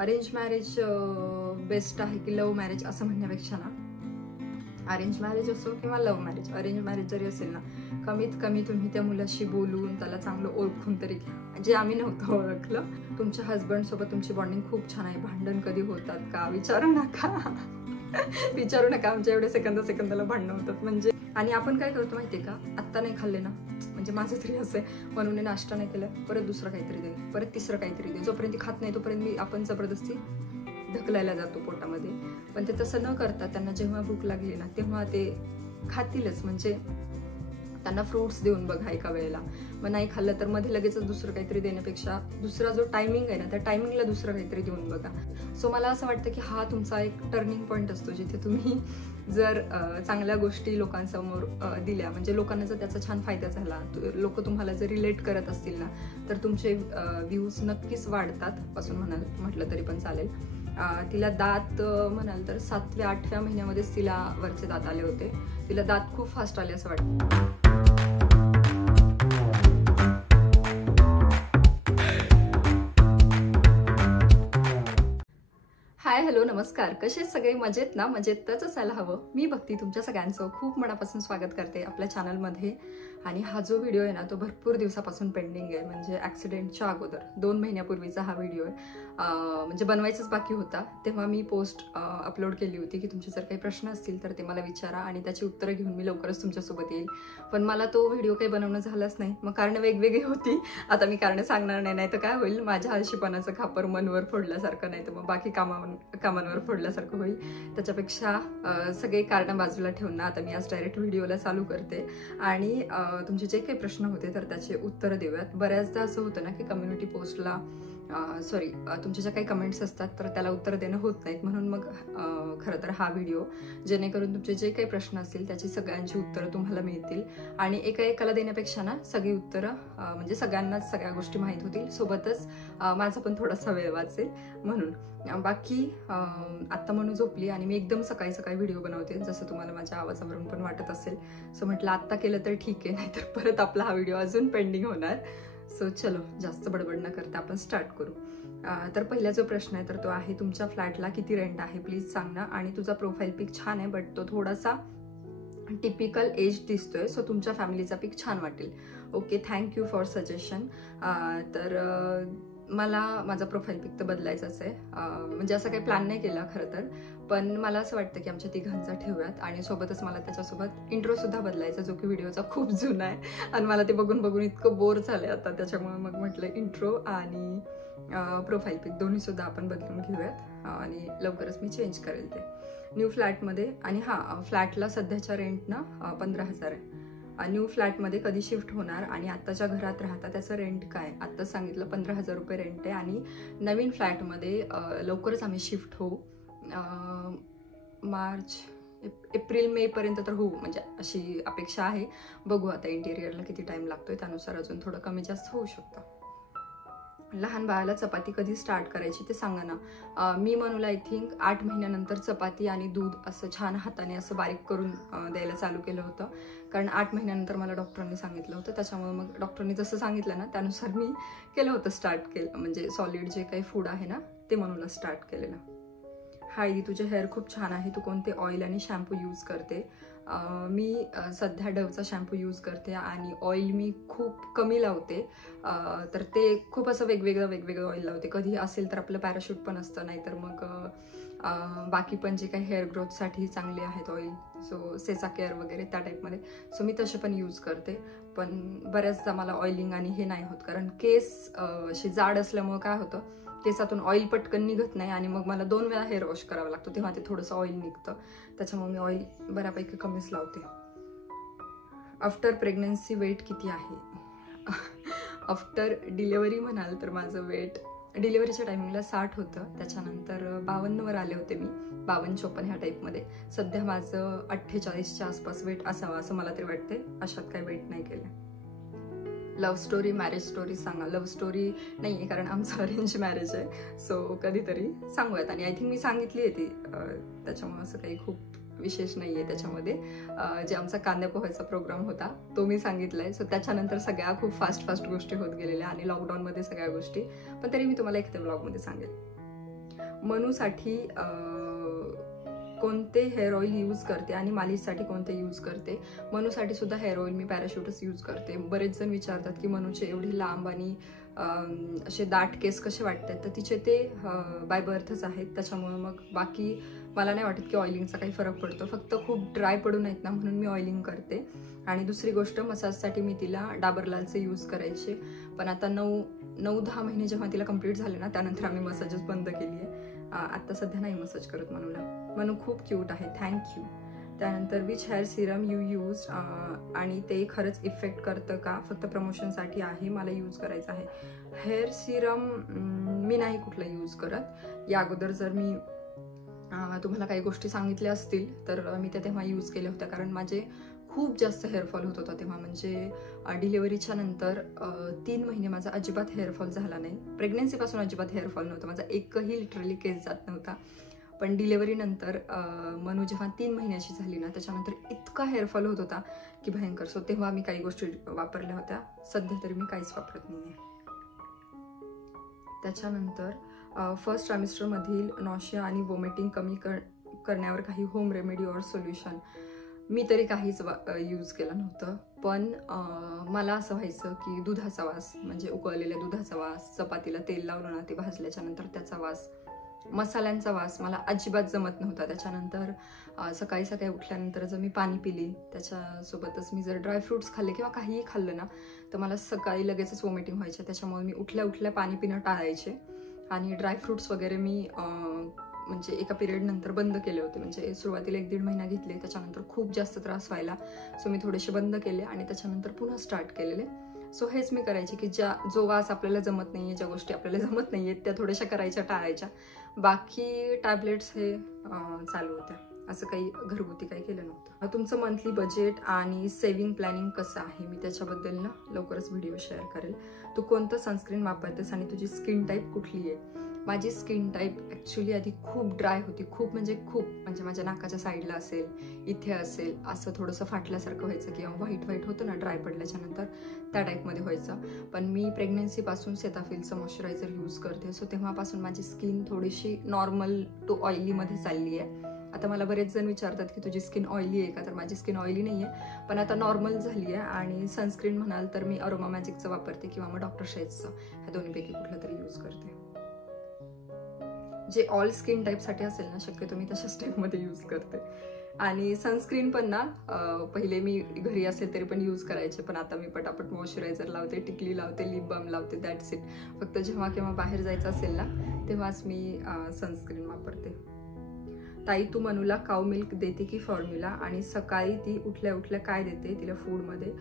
Arrange marriage best आहे की love marriage असं म्हणण्यापेक्षा ना, अरेंज मॅरेज असो किंवा लव्ह मॅरेज, अरेंज मॅरेज जरी असेल ना, कमीत कमी तुम्ही त्या मुलाशी बोलून त्याला चांगलं ओळखून तरी घ्या. जे आम्ही नव्हतं ओळखलं. तुमच्या हस्बंड सोबत तुमची बॉन्डिंग खूप छान आहे. भांडण कधी होतात का विचारू नका. विचारू नका. आमच्या एवढे सेकंदाला भांडणं होतात म्हणजे. आणि आपण काय करतो माहितीये का, आत्ता नाही खाल्ले ना, म्हणजे माझं तरी असं आहे, म्हणून नाश्ता नाही केला, परत दुसरं काहीतरी दे, परत तिसरं काहीतरी दे. जोपर्यंत खात नाही तोपर्यंत आपण जबरदस्ती ढकलायला जातो पोटामध्ये. पण ते तसं न करता त्यांना जेव्हा भूक लागली ना तेव्हा ते खातीलच. म्हणजे त्यांना फ्रुट्स देऊन बघा एका वेळेला. मग नाही खाल्लं तर मध्ये लगेच दुसरं काहीतरी देण्यापेक्षा दुसरा जो टायमिंग आहे ना त्या टायमिंगला दुसरं काहीतरी देऊन बघा. सो मला असं वाटतं की हा तुमचा एक टर्निंग पॉईंट असतो, जिथे तुम्ही जर चांगल्या गोष्टी लोकांसमोर दिल्या, म्हणजे लोकांना जर त्याचा छान फायदा झाला, लोक तुम्हाला जर रिलेट करत असतील ना, तर तुमचे व्ह्यूज नक्कीच वाढतात असं म्हटलं तरी पण चालेल. तिला दात म्हणाल तर 7व्या-8व्या महिन्यामध्येच तिला वरचे दात आले होते. तिला दात खूप फास्ट आले असं वाटतं. हाय, हॅलो, नमस्कार. कसे सगळे? मजेत ना? मजेतच असायला हवं. मी भक्ती तुमच्या सगळ्यांचं खूप मनापासून स्वागत करते आपल्या चॅनलमध्ये. आणि हा जो व्हिडिओ आहे ना तो भरपूर दिवसापासून पेंडिंग आहे. म्हणजे ॲक्सिडेंटच्या अगोदर 2 महिन्यापूर्वीचा हा व्हिडिओ आहे. म्हणजे बनवायचंच बाकी होता. तेव्हा मी पोस्ट अपलोड केली होती की तुमचे जर काही प्रश्न असतील तर ते मला विचारा आणि त्याची उत्तरं घेऊन मी लवकरच तुमच्यासोबत येईल. पण मला तो व्हिडिओ काही बनवणं झालंच नाही. मग कारणं वेगवेगळी होती. आता मी कारणं सांगणार नाही, तर काय होईल, माझ्या आळशीपणाचं खापर मनवर फोडल्यासारखं, नाही तर मग बाकी कामांवर फोडल्यासारखं होईल. त्याच्यापेक्षा सगळे कारणं बाजूला ठेवून ना आता मी आज डायरेक्ट व्हिडिओला चालू करते. आणि तुमचे जे काही प्रश्न होते तर त्याचे उत्तर देऊयात. बऱ्याचदा असं होतं ना की कम्युनिटी पोस्टला तुमचे ज्या काही कमेंट्स असतात तर त्याला उत्तर देणं होत नाहीत. म्हणून मग खरं तर हा व्हिडिओ, जेणेकरून तुमचे जे काही प्रश्न असतील त्याची सगळ्यांची उत्तरं तुम्हाला मिळतील. आणि एकाला देण्यापेक्षा ना सगळी उत्तरं म्हणजे सगळ्यांनाच सगळ्या गोष्टी माहीत होतील. सोबतच माझा पण थोडासा वेळ वाचेल म्हणून. बाकी आत्ता म्हणून झोपली आणि मी एकदम सकाळी व्हिडिओ बनवते, जसं तुम्हाला माझ्या आवाजावरून पण वाटत असेल. सो म्हटलं आत्ता केलं तर ठीक आहे, नाहीतर परत आपला हा व्हिडिओ अजून पेंडिंग होणार. सो चलो, जास्त बडबड न करता आपण स्टार्ट करू. तर पहिला जो प्रश्न आहे तर तो आहे, तुमच्या फ्लॅटला किती रेंट आहे प्लीज सांग ना. आणि तुझा प्रोफाईल पिक छान आहे बट तो थोडासा टिपिकल एज दिसतोय. सो तुमच्या फॅमिलीचा पिक छान वाटेल. Okay, thank you for suggestion. तर मला माझा प्रोफाईल पिक तर बदलायचाच आहे. म्हणजे असं काही प्लॅन नाही केला खरं तर, पण मला असं वाटतं की आमच्या तिघांचा ठेवूयात. आणि सोबतच मला त्याच्यासोबत इंट्रो सुद्धा बदलायचा, जो की व्हिडिओचा खूप जुना आहे आणि मला ते बघून इतकं बोर झालंय आता. त्याच्यामुळे मग म्हटलं इंट्रो आणि प्रोफाईल पिक दोन्ही सुद्धा आपण बदलून घेऊयात. आणि लवकरच मी चेंज करेल ते न्यू फ्लॅटमध्ये. आणि फ्लॅटला सध्याच्या रेंट ना 15,000 आहे. न्यू फ्लॅटमध्ये कधी शिफ्ट होणार आणि आत्ताच्या घरात राहता त्याचं रेंट काय? आत्ता सांगितलं 15,000 रुपये रेंट आहे. आणि नवीन फ्लॅटमध्ये लवकरच आम्ही शिफ्ट होऊ. मार्च एप्रिल मे पर्यंत तर होऊ, म्हणजे अशी अपेक्षा आहे. बघू आता इंटेरियरला किती टाइम लागतोय, त्यानुसार अजून थोडं कमी जास्त होऊ शकतं. लहान बाळाला चपाती कधी स्टार्ट करायची ते सांगा ना. मी म्हणूला आय थिंक 8 महिन्यानंतर चपाती आणि दूध असं छान हाताने असं बारीक करून द्यायला चालू केलं होतं. कारण 8 महिन्यानंतर मला डॉक्टरांनी सांगितलं होतं. त्याच्यामुळे मग डॉक्टरांनी जसं सांगितलं ना त्यानुसार मी केलं होतं स्टार्ट केलं. म्हणजे सॉलिड जे काही फूड आहे ना ते म्हणून स्टार्ट केलेलं. हाय, तुझे हेअर खूप छान आहे. तू कोणते ऑइल आणि शॅम्पू यूज करते? मी सध्या डवचा शॅम्पू यूज करते आणि ऑइल मी खूप कमी लावते. तर ते खूप असं वेगवेगळं ऑइल लावते. कधी असेल तर आपलं पॅराशूट पण असतं, नाहीतर मग बाकी पण जे काही हेअर ग्रोथसाठी चांगले आहेत ऑइल, सो सेसा केअर वगैरे त्या टाईपमध्ये. सो मी तसे पण यूज करते. पण बऱ्याचदा मला ऑइलिंग आणि हे नाही होत, कारण केस अशी जाड असल्यामुळे काय होतं, केसातून ऑइल पटकन निघत नाही आणि मग मला 2 वेळा हेअर वॉश करावा लागतो, तेव्हा ते थोडंसं ऑइल निघतं. त्याच्यामुळे मी ऑइल बऱ्यापैकी कमीच लावते. आफ्टर प्रेग्नन्सी वेट किती आहे? आफ्टर डिलेवरी म्हणाल तर माझं वेट डिलेवरीच्या टायमिंगला 60 होतं. त्याच्यानंतर 52वर आले होते मी, 52-54 ह्या टाईपमध्ये. सध्या माझं 48च्या आसपास वेट असावं असं मला तरी वाटते. अशात काही वेट नाही केलं. लव्ह स्टोरी, मॅरेज स्टोरी सांगा. लव्ह स्टोरी नाही आहे, कारण आमचं अरेंज मॅरेज आहे. सो कधीतरी सांगूयात. आणि आय थिंक मी सांगितली आहे ती, त्याच्यामुळे असं काही खूप विशेष नाही आहे त्याच्यामध्ये. जे आमचा कांद्या पोह्याचा प्रोग्राम होता तो मी सांगितलाय. सो त्याच्यानंतर सगळ्या खूप फास्ट गोष्टी होत गेलेल्या आणि लॉकडाऊनमध्ये सगळ्या गोष्टी. पण तरी मी तुम्हाला एखाद्या ब्लॉगमध्ये सांगेल. मनूसाठी कोणते हेअर ऑइल यूज करते आणि मालिशसाठी कोणते यूज करते. मनूसाठी सुद्धा हेअर ऑइल मी पॅराशूटच यूज करते. बरेच जण विचारतात की मनूचे एवढे लांब आणि असे दाट केस कसे वाटतात, तर तिचे ते बाय बर्थच आहेत. त्याच्यामुळे मग बाकी मला नाही वाटत की ऑइलिंगचा काही फरक पडतो. फक्त खूप ड्राय पडू नयेत ना म्हणून मी ऑइलिंग करते. आणि दुसरी गोष्ट, मसाजसाठी मी तिला डाबर लालचे यूज करायचे, पण आता 9-10 महिने जेव्हा तिला कंप्लीट झाले ना त्यानंतर आम्ही मसाजच बंद केली आहे. आत्ता सध्या नाही मसाज करत मनूला. मनू खूप क्यूट आहे, थँक्यू. त्यानंतर which hair serum you use, आणि ते खरंच इफेक्ट करतं का, फक्त प्रमोशनसाठी आहे, मला यूज करायचं आहे. हेअर सिरम मी नाही कुठला यूज करत. या अगोदर जर मी तुम्हाला काही गोष्टी सांगितल्या असतील तर मी त्या तेव्हा यूज केल्या होत्या, कारण माझे खूप जास्त हेअरफॉल होत होता तेव्हा. म्हणजे डिलिव्हरीच्या नंतर 3 महिने माझा अजिबात हेअरफॉल झाला नाही. प्रेग्नन्सीपासून अजिबात हेअरफॉल नव्हता माझा, एकही लिटरली केस जात नव्हता. पण डिलिव्हरीनंतर मनू जेव्हा 3 महिन्याची झाली ना त्याच्यानंतर इतका हेअरफॉल होत होता की भयंकर. सो तेव्हा मी काही गोष्टी वापरल्या होत्या. सध्या तरी मी काहीच वापरत नाही आहे. त्याच्यानंतर फर्स्ट ट्रायमिस्टरमधील नॉशिया आणि वॉमिटिंग कमी करण्यावर काही होम रेमेडी और सोल्युशन. मी तरी काहीच यूज केलं नव्हतं, पण मला असं व्हायचं की दुधाचा वास, म्हणजे उकळलेल्या दुधाचा वास, चपातीला तेल लावलं ना ते भाजल्याच्या नंतर त्याचा वास, मसाल्यांचा वास मला अजिबात जमत नव्हता. त्याच्यानंतर सकाळी सकाळी उठल्यानंतर जर मी पाणी पिली, त्याच्यासोबतच मी जर ड्रायफ्रुट्स खाल्ले किंवा काहीही खाल्लं ना तर मला सकाळी लगेचच वॉमिटिंग व्हायचे. त्याच्यामुळे मी उठल्या उठल्या पाणी पिणं टाळायचे आणि ड्रायफ्रुट्स वगैरे मी म्हणजे एका पिरियड नंतर बंद केले होते. म्हणजे सुरुवातीला 1-1.5 महिना घेतले, त्याच्यानंतर खूप जास्त त्रास व्हायला, सो मी थोडेसे बंद केले आणि त्याच्यानंतर पुन्हा स्टार्ट केलेले. सो हेच मी करायचे की जो वास आपल्याला जमत नाहीये, ज्या गोष्टी आपल्याला जमत नाहीयेत त्या थोड्याशा करायच्या, टाळायच्या. बाकी टॅबलेट्स हे चालू होत्या, असं काही घरगुती काही केलं नव्हतं. तुमचं मंथली बजेट आणि सेव्हिंग प्लॅनिंग कसं आहे, मी त्याच्याबद्दल ना लवकरच व्हिडिओ शेअर करेल. तू कोणतं सनस्क्रीन वापरतेस आणि तुझी स्किन टाईप कुठली आहे. माझी स्किन टाईप ॲक्च्युली आधी खूप ड्राय होती, खूप म्हणजे माझ्या नाकाच्या साईडला असेल, इथे असेल, असं थोडंसं फाटल्यासारखं व्हायचं किंवा व्हाईट होतं ना ड्राय पडल्याच्या नंतर, त्या टाईपमध्ये व्हायचं. पण मी प्रेग्नन्सीपासून सेटाफिलचं मॉइश्चरायझर यूज करते, सो तेव्हापासून माझी स्किन थोडीशी नॉर्मल टू ऑइलीमध्ये चालली आहे. आता मला बरेच जण विचारतात की तुझी स्किन ऑइली आहे का, तर माझी स्किन ऑइली नाही आहे, पण आता नॉर्मल झाली आहे. आणि सनस्क्रीन म्हणाल तर मी अरोमा मॅजिकचं वापरते किंवा मग डॉक्टर शेथचं, ह्या दोन्हीपैकी कुठलं तरी यूज करते. जे ऑल स्किन टाईपसाठी असेल ना शक्यतो मी तशाच टाईपमध्ये यूज करते. आणि सनस्क्रीन पण ना पहिले मी घरी असेल तरी पण यूज करायचे, पण आता मी पटापट मॉइश्चरायझर लावते, टिकली लावते, लिप बाम लावते, दॅट्स इट. फक्त जेव्हा केव्हा बाहेर जायचं असेल ना तेव्हाच मी सनस्क्रीन वापरते. ताई, तू मनूला काऊ मिल्क देते की फॉर्म्युला, आणि सकाळी ती उठल्या उठल्या काय देते तिला फूडमध्ये,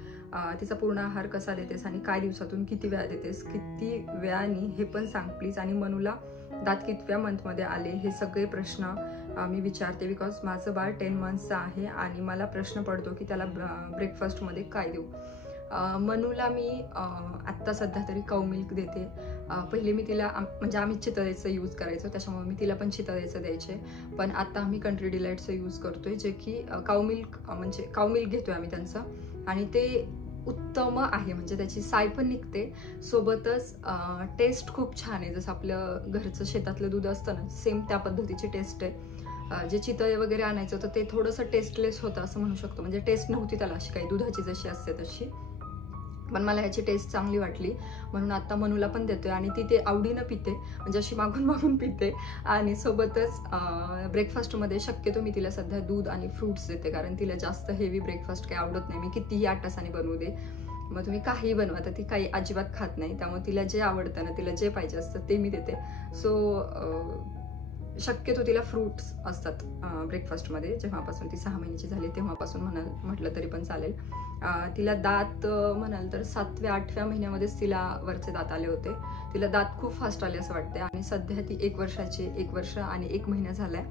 तिचा पूर्ण आहार कसा देतेस आणि काय दिवसातून किती वेळा देतेस, किती वेळानी हे पण सांग प्लीज. आणि मनूला दात कितव्या मंथमध्ये आले, हे सगळे प्रश्न मी विचारते, बिकॉज माझं बाळ 10 मंथचं आहे आणि मला प्रश्न पडतो की त्याला ब्रेकफास्टमध्ये काय देऊ. मनूला मी आत्ता सध्या तरी काऊ मिल्क देते. पहिले मी तिला म्हणजे आम्ही चितळेचं यूज करायचो, त्याच्यामुळे मी तिला पण चितळेचं द्यायचे, पण आता आम्ही कंट्री डिलाईटचं यूज करतोय, जे की काऊ मिल्क घेतोय आम्ही त्यांचं, आणि ते उत्तम आहे. म्हणजे त्याची साय पण निघते, सोबतच टेस्ट खूप छान आहे. जसं आपलं घरचं शेतातलं दूध असतं ना, सेम त्या पद्धतीची टेस्ट आहे. जे चितळे वगैरे आणायचं तर ते थोडंसं टेस्टलेस होतं असं म्हणू शकतो, म्हणजे टेस्ट नव्हती त्याला अशी काही दुधाची जशी असते तशी, पण मला ह्याची टेस्ट चांगली वाटली म्हणून आता मनूला पण देतोय. आणि ती ते आवडीनं पिते, म्हणजे अशी मागून पिते. आणि सोबतच ब्रेकफास्टमध्ये शक्यतो मी तिला सध्या दूध आणि फ्रूट्स देते, कारण तिला जास्त हेवी ब्रेकफास्ट काही आवडत नाही. मी कितीही 8 तासांनी बनवू दे, मग तुम्ही काही बनवा तर ती काही अजिबात खात नाही. त्यामुळे तिला जे आवडतं ना, तिला जे पाहिजे असतं ते मी देते. सो शक्यतो तिला फ्रूट्स असतात ब्रेकफास्टमध्ये. जेव्हापासून ती 6 महिन्याची झाली तेव्हापासून म्हटलं तरी पण चालेल. तिला दात म्हणाल तर 7व्या-8व्या महिन्यामध्येच तिला वरचे दात आले होते. तिला दात खूप फास्ट आले असं वाटते. आणि सध्या ती 1 वर्षाची, 1 वर्ष आणि 1 महिना झालाय,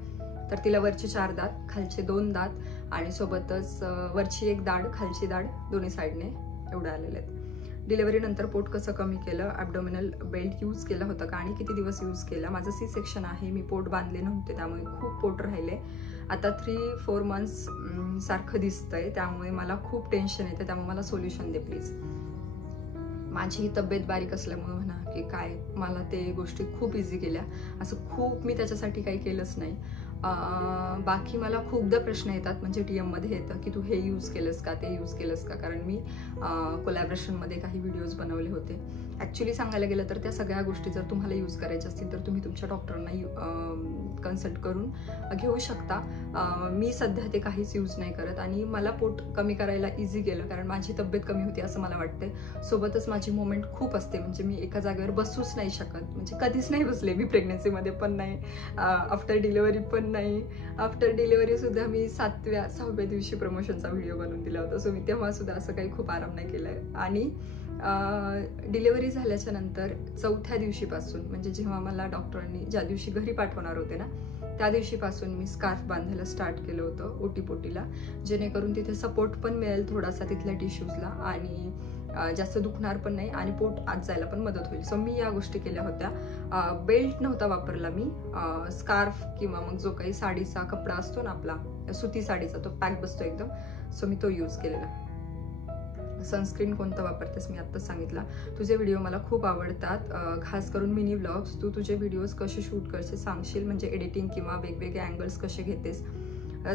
तर तिला वरचे 4 दात, खालचे 2 दात, आणि सोबतच वरची 1 दाढ, खालची दाढ दोन्ही साईडने एवढे आलेले आहेत. डिलिव्हरी नंतर पोट कसं कमी केलं, ॲब्डोमिनल बेल्ट यूज केला होता का आणि किती दिवस यूज केला. माझं C-सेक्शन आहे, मी पोट बांधले नव्हते, त्यामुळे खूप पोट राहिले. आता 3-4 मंथ्स सारखं दिसतंय, त्यामुळे मला खूप टेन्शन येतं, त्यामुळे मला सोल्युशन दे प्लीज. माझी तब्येत बारीक असल्यामुळे म्हणा की काय, मला ते गोष्टी खूप इझी गेल्या. असं खूप मी त्याच्यासाठी काही केलंच नाही. बाकी मला खूपदा प्रश्न येतात, म्हणजे DM मध्ये येतं की तू हे यूज केलंस का, ते यूज केलंस का, कारण मी कोलॅबरेशनमध्ये काही व्हिडिओज बनवले होते. ॲक्च्युली सांगायला गेलं तर त्या सगळ्या गोष्टी जर तुम्हाला यूज करायच्या असतील तर तुम्ही तुमच्या डॉक्टरांना कन्सल्ट करून घेऊ शकता. मी सध्या ते काहीच यूज नाही करत आणि मला पोट कमी करायला इझी गेलं, कारण माझी तब्येत कमी होती असं मला वाटते. सोबतच माझी मुवमेंट खूप असते, म्हणजे मी एका जागेवर बसूच नाही शकत, म्हणजे कधीच नाही बसले मी. प्रेग्नन्सीमध्ये पण नाही, आफ्टर डिलिव्हरी पण नाही. आफ्टर डिलिव्हरी सुद्धा मी 7व्या-6व्या दिवशी प्रमोशनचा व्हिडिओ बनवून दिला होता. सो मी तेव्हा सुद्धा असं काही खूप आराम नाही केलाय. आणि डिलिव्हरी झाल्याच्या नंतर 4थ्या दिवशीपासून, म्हणजे जेव्हा मला डॉक्टरांनी ज्या दिवशी घरी पाठवणार होते ना, त्या दिवशीपासून मी स्कार्फ बांधायला स्टार्ट केलं होतं ओटीपोटीला, जेणेकरून तिथे सपोर्ट पण मिळेल थोडासा तिथल्या टिश्यूजला आणि जास्त दुखणार पण नाही आणि पोट आत जायला पण मदत होईल. सो मी या गोष्टी केल्या होत्या. बेल्ट नव्हता वापरला मी, स्कार्फ किंवा मग जो काही साडीचा कपडा असतो ना आपला, सुती साडीचा, तो पॅक बसतो एकदम, सो मी तो यूज केलेला. सनस्क्रीन कोणतं वापरतेस मी आत्ताच सांगितलं. तुझे व्हिडिओ मला खूप आवडतात, खास करून मिनी व्लॉग्स. तू तुझे व्हिडिओज कसे शूट करशील सांगशील, म्हणजे एडिटिंग किंवा वेगवेगळे अँगल्स कसे घेतेस.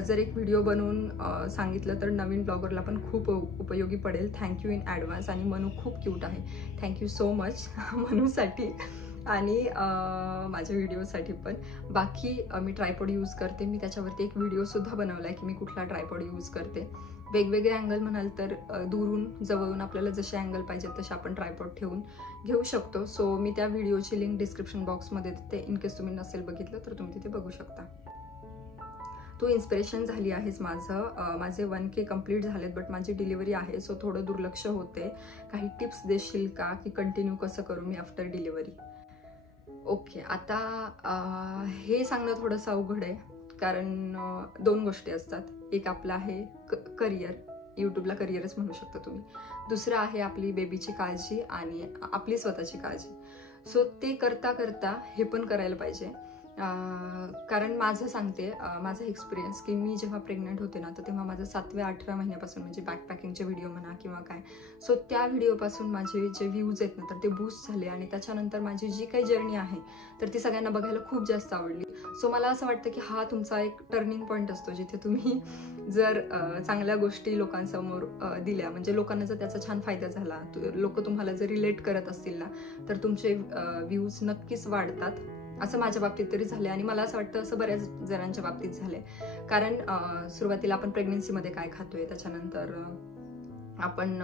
जर एक व्हिडिओ बनवून सांगितलं तर नवीन ब्लॉगरला पण खूप उपयोगी पडेल. Thank you in advance. आणि मनू खूप क्यूट आहे, थँक्यू सो मच मनूसाठी आणि माझ्या व्हिडिओसाठी पण. बाकी मी ट्रायपॉड यूज करते. मी त्याच्यावरती एक व्हिडिओसुद्धा बनवला आहे की मी कुठला ट्रायपॉड यूज करते. वेगवेगळे अँगल म्हणाल तर दुरून जवळून आपल्याला जसे अँगल पाहिजेत तसे आपण ट्रायपॉड ठेवून घेऊ शकतो. सो मी त्या व्हिडिओची लिंक डिस्क्रिप्शन बॉक्समध्ये देते, इन केस तुम्ही नसेल बघितलं तर तुम्ही तिथे बघू शकता. तू इन्स्पिरेशन झाली आहेस माझं. माझे 1K कंप्लीट झालेत, बट माझी डिलिव्हरी आहे, सो थोडं दुर्लक्ष होते. काही टिप्स देशील का की कंटिन्यू कसं करू मी आफ्टर डिलिव्हरी. ओके, आता हे सांगणं थोडंसं अवघड आहे, कारण 2 गोष्टी असतात. एक आपलं आहे करिअर, यूट्यूबला करिअरच म्हणू शकता तुम्ही. दुसरं आहे आपली बेबीची काळजी आणि आपली स्वतःची काळजी. सो ते करता करता हे पण करायला पाहिजे. कारण माझं सांगते, माझा एक्सपिरियन्स की मी जेव्हा प्रेग्नंट होते ना, तर तेव्हा माझं 7व्या-8व्या महिन्यापासून, म्हणजे बॅकपॅकिंगचे व्हिडिओ म्हणा किंवा काय, सो त्या व्हिडिओपासून माझे जे व्ह्यूज आहेत ना, तर ते बूस्ट झाले. आणि त्याच्यानंतर माझी जी काही जर्नी आहे तर ती सगळ्यांना बघायला खूप जास्त आवडली. सो मला असं वाटतं की हा तुमचा एक टर्निंग पॉईंट असतो, जिथे तुम्ही जर चांगल्या गोष्टी लोकांसमोर दिल्या, म्हणजे लोकांना जर त्याचा छान फायदा झाला, लोक तुम्हाला जर रिलेट करत असतील ना, तर तुमचे व्ह्यूज नक्कीच वाढतात. असं माझ्या बाबतीत तरी झाले आणि मला असं वाटतं असं बऱ्याच जणांच्या बाबतीत झाले. कारण सुरुवातीला आपण प्रेग्नन्सीमध्ये काय खातोय, त्याच्यानंतर आपण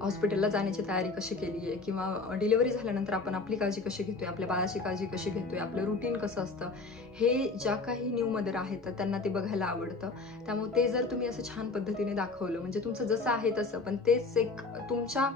हॉस्पिटलला जाण्याची तयारी कशी केली आहे, किंवा डिलिव्हरी झाल्यानंतर आपण आपली काळजी कशी घेतोय, आपल्या बाळाची काळजी कशी घेतोय, आपलं रुटीन कसं असतं, हे ज्या काही न्यू मदर आहेत तर त्यांना ते बघायला आवडतं. त्यामुळे ते जर तुम्ही असं छान पद्धतीने दाखवलं, म्हणजे तुमचं जसं आहे तसं, पण तेच एक तुमच्या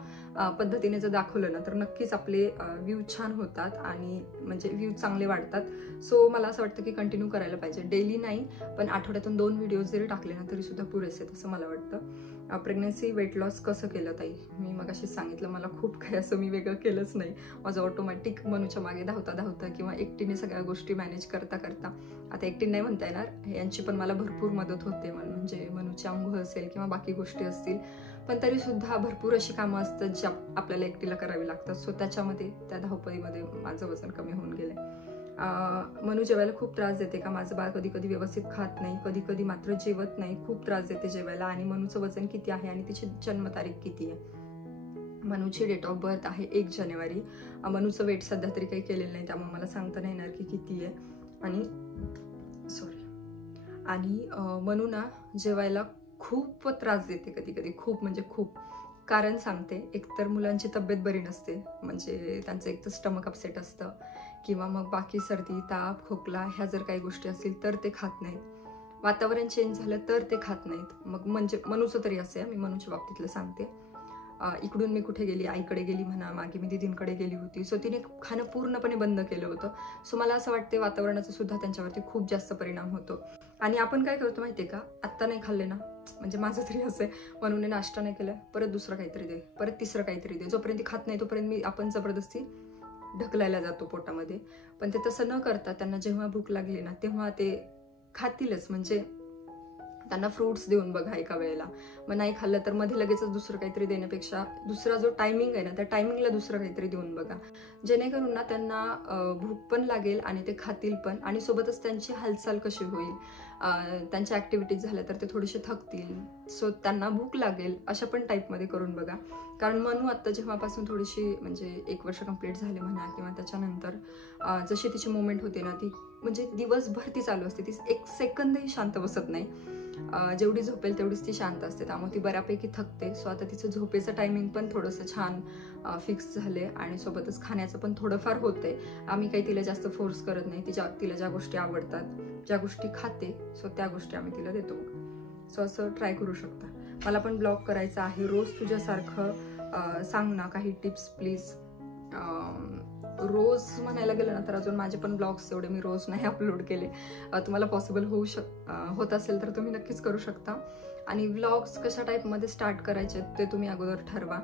पद्धतीने जर दाखवलं ना, तर नक्कीच आपले व्ह्यूज छान होतात आणि म्हणजे व्ह्यूज चांगले वाढतात. सो मला असं वाटतं की कंटिन्यू करायला पाहिजे. डेली नाही, पण आठवड्यातून 2 व्हिडिओज जरी टाकले ना तरी सुद्धा पुरेसे, असं मला वाटतं. प्रेग्नन्सी वेट लॉस कसं केलं ताई, मी मगाशीच सांगितलं, मला खूप काही असं मी वेगळं केलंच नाही. माझं ऑटोमॅटिक मनूच्या मागे धावता किंवा एकटीने सगळ्या गोष्टी मॅनेज करता, आता एकटीने नाही म्हणता येणार, यांची पण मला भरपूर मदत होते. म्हणजे मनूची अंघोळ असेल किंवा बाकी गोष्टी असतील, पण तरी सुद्धा भरपूर अशी कामं असतात जी आपल्याला एकटीला करावी लागतात. सो त्याच्यामध्ये, त्या धावपळीमध्ये माझं वजन कमी होऊन गेलंय. मनू जेवायला खूप त्रास देते का, माझं बाळ कधी कधी व्यवस्थित खात नाही, कधी कधी मात्र जेवत नाही, खूप त्रास देते जेवायला. आणि मनूचं वजन किती आहे आणि तिची जन्मतारीख किती आहे. मनूची डेट ऑफ बर्थ आहे 1 जानेवारी. मनूचं वेट सध्या तरी काही केलेलं नाही, त्यामुळे मला सांगता नाही येणार की किती आहे. आणि मनू ना जेवायला खूप त्रास देते कधी कधी, खूप म्हणजे खूप. कारण सांगते, एकतर मुलांची तब्येत बरी नसते, म्हणजे त्यांचं एकतर स्टमक अपसेट असतं, किंवा मग बाकी सर्दी, ताप, खोकला ह्या जर काही गोष्टी असतील तर ते खात नाहीत. वातावरण चेंज झालं तर ते खात नाहीत. मग म्हणजे मनूचं तरी असे, मी मनूच्या बाबतीतलं सांगते. इकडून मी कुठे गेली, आईकडे गेली म्हणा, मागे मी दीदींकडे गेली होती, सो तिने खाणं पूर्णपणे बंद केलं होतं. सो मला असं वाटते वातावरणाचा सुद्धा त्यांच्यावरती खूप जास्त परिणाम होतो. आणि आपण काय करतो माहितीये का, आत्ता नाही खाल्ले ना, म्हणजे माझं तरी असं आहे, म्हणून नाश्ता नाही केला, परत दुसरं काहीतरी दे, परत तिसरं काहीतरी दे, जोपर्यंत ती खात नाही तोपर्यंत आपण जबरदस्ती ढकलायला जातो पोटामध्ये. पण ते तसं न करता त्यांना जेव्हा भूक लागली ना तेव्हा ते खातीलच. म्हणजे त्यांना फ्रूट्स देऊन बघा एका वेळेला. मग नाही खाल्लं तर मध्ये लगेचच दुसरं काहीतरी देण्यापेक्षा दुसरा जो टायमिंग आहे ना त्या टायमिंगला दुसरं काहीतरी देऊन बघा, जेणेकरून ना त्यांना भूक पण लागेल आणि ते खातील पण, आणि सोबतच त्यांची हालचाल कशी होईल, त्यांच्या ॲक्टिव्हिटीज झाल्या तर ते थोडेसे थकतील, सो त्यांना भूक लागेल अशा पण टाईपमध्ये करून बघा. कारण मनू आत्ता जेव्हापासून थोडीशी म्हणजे 1 वर्ष कंप्लीट झाले म्हणा किंवा त्याच्यानंतर जशी तिची मुवमेंट होते ना ती म्हणजे दिवसभर ती चालू असते, ती 1 सेकंदही शांत बसत नाही. जेवढी झोपेल तेवढीच ती शांत असते, त्यामुळे ती बऱ्यापैकी थकते. सो आता तिचं झोपेचं टायमिंग पण थोडंसं छान फिक्स झाले आणि सोबतच खाण्याचं पण थोडंफार होतंय. आम्ही काही तिला जास्त फोर्स करत नाही, तिला ज्या गोष्टी आवडतात, ज्या गोष्टी खाते, सो त्या गोष्टी आम्ही तिला देतो. सो असं ट्राय करू शकता. मला पण ब्लॉग करायचा आहे, रोज तुझ्यासारखं सांग ना काही टिप्स प्लीज. रोज म्हणायला गेलं ना तर अजून माझे पण ब्लॉग्स एवढे मी रोज नाही अपलोड केले. तुम्हाला पॉसिबल होत असेल तर तुम्ही नक्कीच करू शकता. आणि व्लॉग्स कशा टाईपमध्ये स्टार्ट करायचे ते तुम्ही अगोदर ठरवा.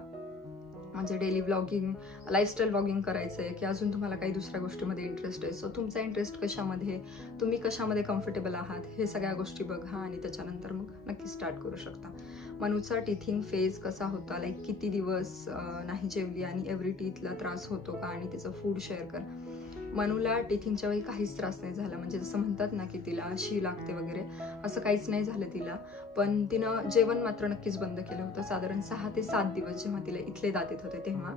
म्हणजे डेली व्लॉगिंग, लाईफस्टाईल व्लॉगिंग करायचं आहे की अजून तुम्हाला काही दुसऱ्या गोष्टीमध्ये इंटरेस्ट आहे. सो तुमचा इंटरेस्ट कशामध्ये, तुम्ही कशामध्ये कम्फर्टेबल आहात, हे सगळ्या गोष्टी बघा आणि त्याच्यानंतर मग नक्की स्टार्ट करू शकता. मनूचा टीथिंग फेज कसा होता, लाईक किती दिवस नाही जेवली आणि एव्हरी टीथला त्रास होतो का, आणि तिचं फूड शेअर कर. मनूला टीथिंगच्या वेळी काहीच त्रास नाही झाला, म्हणजे जसं म्हणतात ना की तिला शी लागते वगैरे, असं काहीच नाही झालं तिला. पण तिनं जेवण मात्र नक्कीच बंद केलं होतं, साधारण 6 ते 7 दिवस जेव्हा तिला इथले दात येत होते तेव्हा,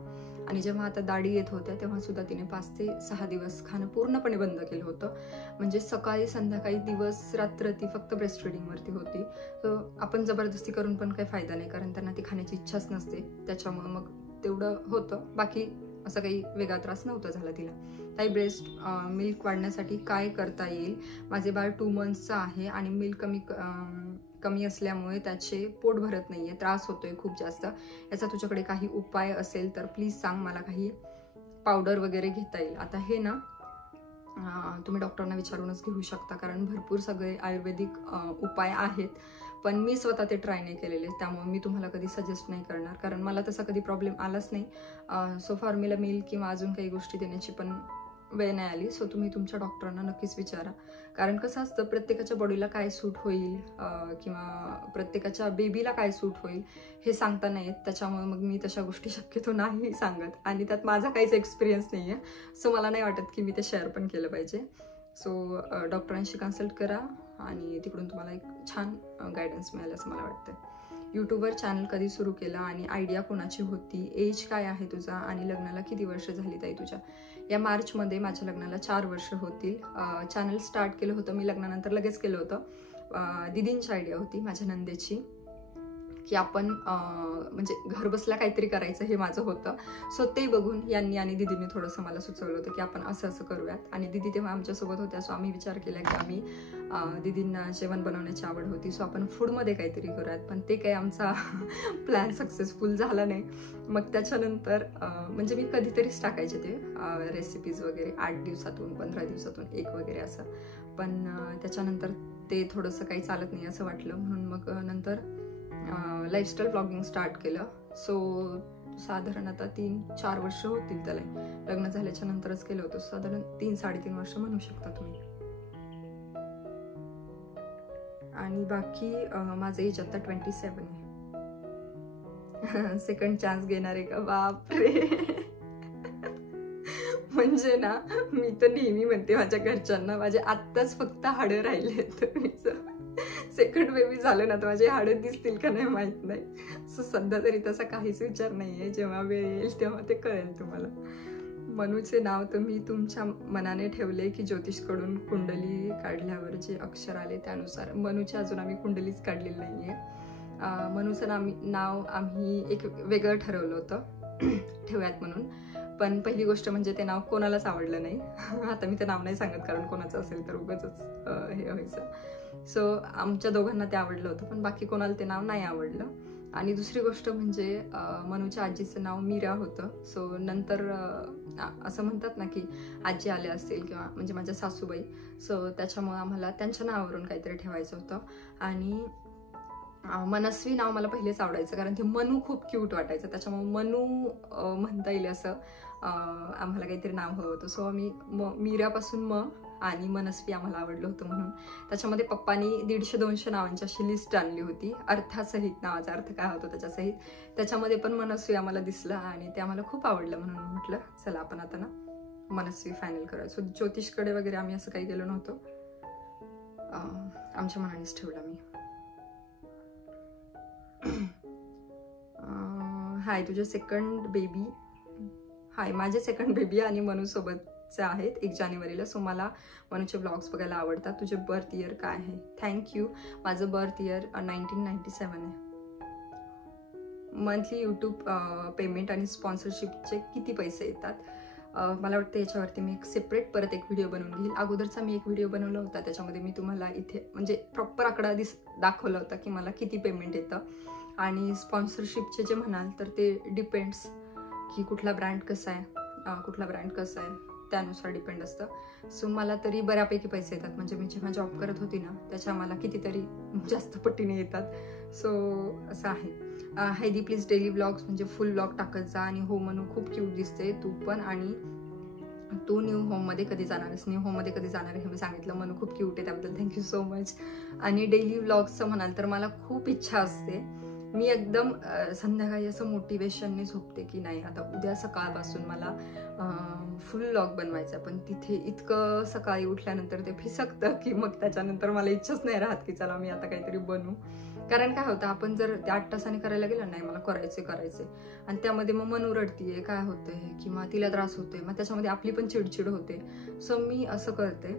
आणि जेव्हा आता दाढी येत होत्या तेव्हा सुद्धा तिने 5 ते 6 दिवस खाणं पूर्णपणे बंद केलं होतं. म्हणजे सकाळी संध्याकाळी दिवस रात्र ती फक्त ब्रेस्ट फिडिंगवरती होती. तर आपण जबरदस्ती करून पण काही फायदा नाही, कारण त्यांना ती खाण्याची इच्छाच नसते, त्याच्यामुळे मग तेवढं होतं. बाकी असं काही वेगळा त्रास नव्हता झाला तिला. ताई, ब्रेस्ट मिल्क वाढण्यासाठी काय करता येईल? माझे बाळ 2 मंथ्सचं आहे आणि मिल्क कमी असल्यामुळे त्याचे पोट भरत नाहीये, त्रास होतोय खूप जास्त. याचा तुझ्याकडे काही उपाय असेल तर प्लीज सांग, मला काही पावडर वगैरे घेता येईल. आता हे ना तुम्ही डॉक्टरांना विचारूनच घेऊ शकता, कारण भरपूर सगळे आयुर्वेदिक उपाय आहेत, पण मी स्वतः ते ट्राय नाही केलेले, त्यामुळे मी तुम्हाला कधी सजेस्ट नाही करणार, कारण मला तसा कधी प्रॉब्लेम आलाच नाही. सो फॉर्म्युला मिल्क किंवा अजून काही गोष्टी देण्याची पण वेळ नाही आली. सो तुम्ही तुमच्या डॉक्टरांना नक्कीच विचारा, कारण कसं असतं प्रत्येकाच्या बॉडीला काय सूट होईल किंवा प्रत्येकाच्या बेबीला काय सूट होईल हे सांगता नाही येत. त्याच्यामुळे मग मी तशा गोष्टी शक्यतो नाही सांगत, आणि त्यात माझा काहीच एक्सपिरियन्स नाही आहे, सो मला नाही वाटत की मी ते शेअर पण केलं पाहिजे. सो डॉक्टरांशी कन्सल्ट करा आणि तिकडून तुम्हाला एक छान गायडन्स मिळेल असं मला वाटतं. यूट्यूबवर चॅनल कधी सुरू केला आणि आयडिया कोणाची होती? एज काय आहे तुझा आणि लग्नाला किती वर्ष झाली ताई तुझ्या? या मार्चमध्ये माझ्या लग्नाला 4 वर्ष होतील. चॅनल स्टार्ट केलं होतं मी लग्नानंतर, लगेच केलं होतं. दीदींची आयडिया होती, माझ्या नंदेची, की आपण म्हणजे घर बसल्या काहीतरी करायचं हे माझं होतं. सो ते बघून यांनी आणि दीदींनी थोडंसं मला सुचवलं होतं की आपण असं असं करूयात, आणि दीदी तेव्हा आमच्यासोबत होत्या. सो आम्ही विचार केला की आम्ही दीदींना जेवण बनवण्याची आवड होती, सो आपण फूडमध्ये काहीतरी करूयात. पण ते काही आमचा प्लॅन सक्सेसफुल झाला नाही. मग त्याच्यानंतर म्हणजे मी कधीतरीच टाकायचे ते रेसिपीज वगैरे, 8 दिवसातून 15 दिवसातून एक वगैरे असं. पण त्याच्यानंतर ते थोडंसं काही चालत नाही असं वाटलं, म्हणून मग नंतर लाईफस्टाईल ब्लॉगिंग स्टार्ट केलं. सो साधारण आता 3-4 वर्ष होतील त्याला, लग्न झाल्याच्या नंतरच केलं होतं. साधारण 3-3.5 वर्ष म्हणू शकता तुम्ही. आणि बाकी माझं एज आता 27 आहे. सेकंड चान्स घेणार आहे का? बापरे. म्हणजे ना मी तर नेहमी म्हणते माझ्या घरच्यांना, माझे आत्ताच फक्त हाडं राहिलेत. सेकंड बेबी झालं ना तर माझे हाडं दिसतील का नाही माहित नाही. सो सध्या तरी तसा काहीच विचार नाहीये, जेव्हा वेळ येईल तेव्हा ते कळेल तुम्हाला. मनूचे नाव तुम्ही तुमच्या मनाने ठेवले की ज्योतिषकडून कुंडली काढल्यावर जे अक्षर आले त्यानुसार? मनूची अजून आम्ही कुंडलीच काढलेली नाहीये. मनूचं नाव आम्ही एक वेगळं ठरवलं होतं ठेवूयात म्हणून, पण पहिली गोष्ट म्हणजे ते नाव कोणालाच आवडलं नाही. आता मी ते नाव नाही सांगत, कारण कोणाचं असेल तर उगाचच हे व्हायचं. सो आमच्या दोघांना ते आवडलं होतं, पण बाकी कोणाला ते नाव नाही आवडलं. आणि दुसरी गोष्ट म्हणजे मनूच्या आजीचं नाव मीरा होतं. सो नंतर असं म्हणतात ना की आजी आल्या असतील किंवा म्हणजे माझ्या सासूबाई, सो त्याच्यामुळे आम्हाला त्यांच्या नावावरून काहीतरी ठेवायचं होतं. आणि मनस्वी नाव मला पहिलेच आवडायचं, कारण ते मनू खूप क्यूट वाटायचं, त्याच्यामुळे मनू म्हणता येईल असं आम्हाला काहीतरी नाव हवं होतं. सो आम्ही मीरापासून आणि मनस्वी आम्हाला आवडलं होतं म्हणून. त्याच्यामध्ये पप्पानी 150-200 नावांची अशी लिस्ट आणली होती, अर्थासहित, नावाचा अर्थ काय होतो त्याच्यासहित. त्याच्यामध्ये पण मनस्वी आम्हाला दिसलं आणि ते आम्हाला खूप आवडलं म्हणून म्हटलं चला आपण आता ना मनस्वी फायनल करायचो. ज्योतिषकडे वगैरे आम्ही असं काही गेलो नव्हतो, आमच्या मनानेच ठेवलं मी. हाय, तुझे सेकंड बेबी. हाय, माझे सेकंड बेबी आणि मनू सोबतचे आहेत 1 जानेवारीला. सो मला मनूचे ब्लॉग्स बघायला आवडतात. तुझे बर्थ इयर काय आहे? थँक्यू. माझं बर्थ इयर 1997 आहे. मंथली यूट्यूब पेमेंट आणि स्पॉन्सरशिपचे किती पैसे येतात? मला वाटतं याच्यावरती मी एक सेपरेट परत एक व्हिडिओ बनवून घेईल. अगोदरचा मी एक व्हिडिओ बनवला होता, त्याच्यामध्ये मी तुम्हाला इथे म्हणजे प्रॉपर आकडा दाखवला होता की मला किती पेमेंट येतं. आणि स्पॉन्सरशिपचे जे म्हणाल तर ते डिपेंड्स की कुठला ब्रँड कसा आहे, त्यानुसार डिपेंड असतं. सो मला तरी बऱ्यापैकी पैसे येतात. म्हणजे मी जेव्हा जॉब करत होती ना त्याच्या मला कितीतरी जास्त पटीने येतात. सो असं आहे. हैदी प्लीज डेली व्लॉग्स म्हणजे फुल व्लॉग टाकत जा. आणि हो मनू खूप क्यूट दिसते तू पण. आणि तू न्यू होममध्ये कधी जाणार आहेस? न्यू होममध्ये कधी जाणार आहे हे मी सांगितलं. मनू खूप क्यूट आहे, त्याबद्दल थँक्यू सो मच. आणि डेली व्लॉग्सचं म्हणाल तर मला खूप इच्छा असते. मी एकदम संध्याकाळी असं मोटिवेशनने झोपते की नाही आता उद्या सकाळपासून मला फुल व्लॉग बनवायचा. पण तिथे इतकं सकाळी उठल्यानंतर ते फिसकतं की मग त्याच्यानंतर मला इच्छाच नाही राहत की चला मी आता काहीतरी बनवू. कारण काय होतं, आपण जर त्या 8 तासाने करायला गेलं नाही मला करायचे आणि त्यामध्ये मग मनू रडतीये, काय होतंय किंवा तिला त्रास होतोय, मग त्याच्यामध्ये आपली पण चिडचिड होते. सो मी असं करते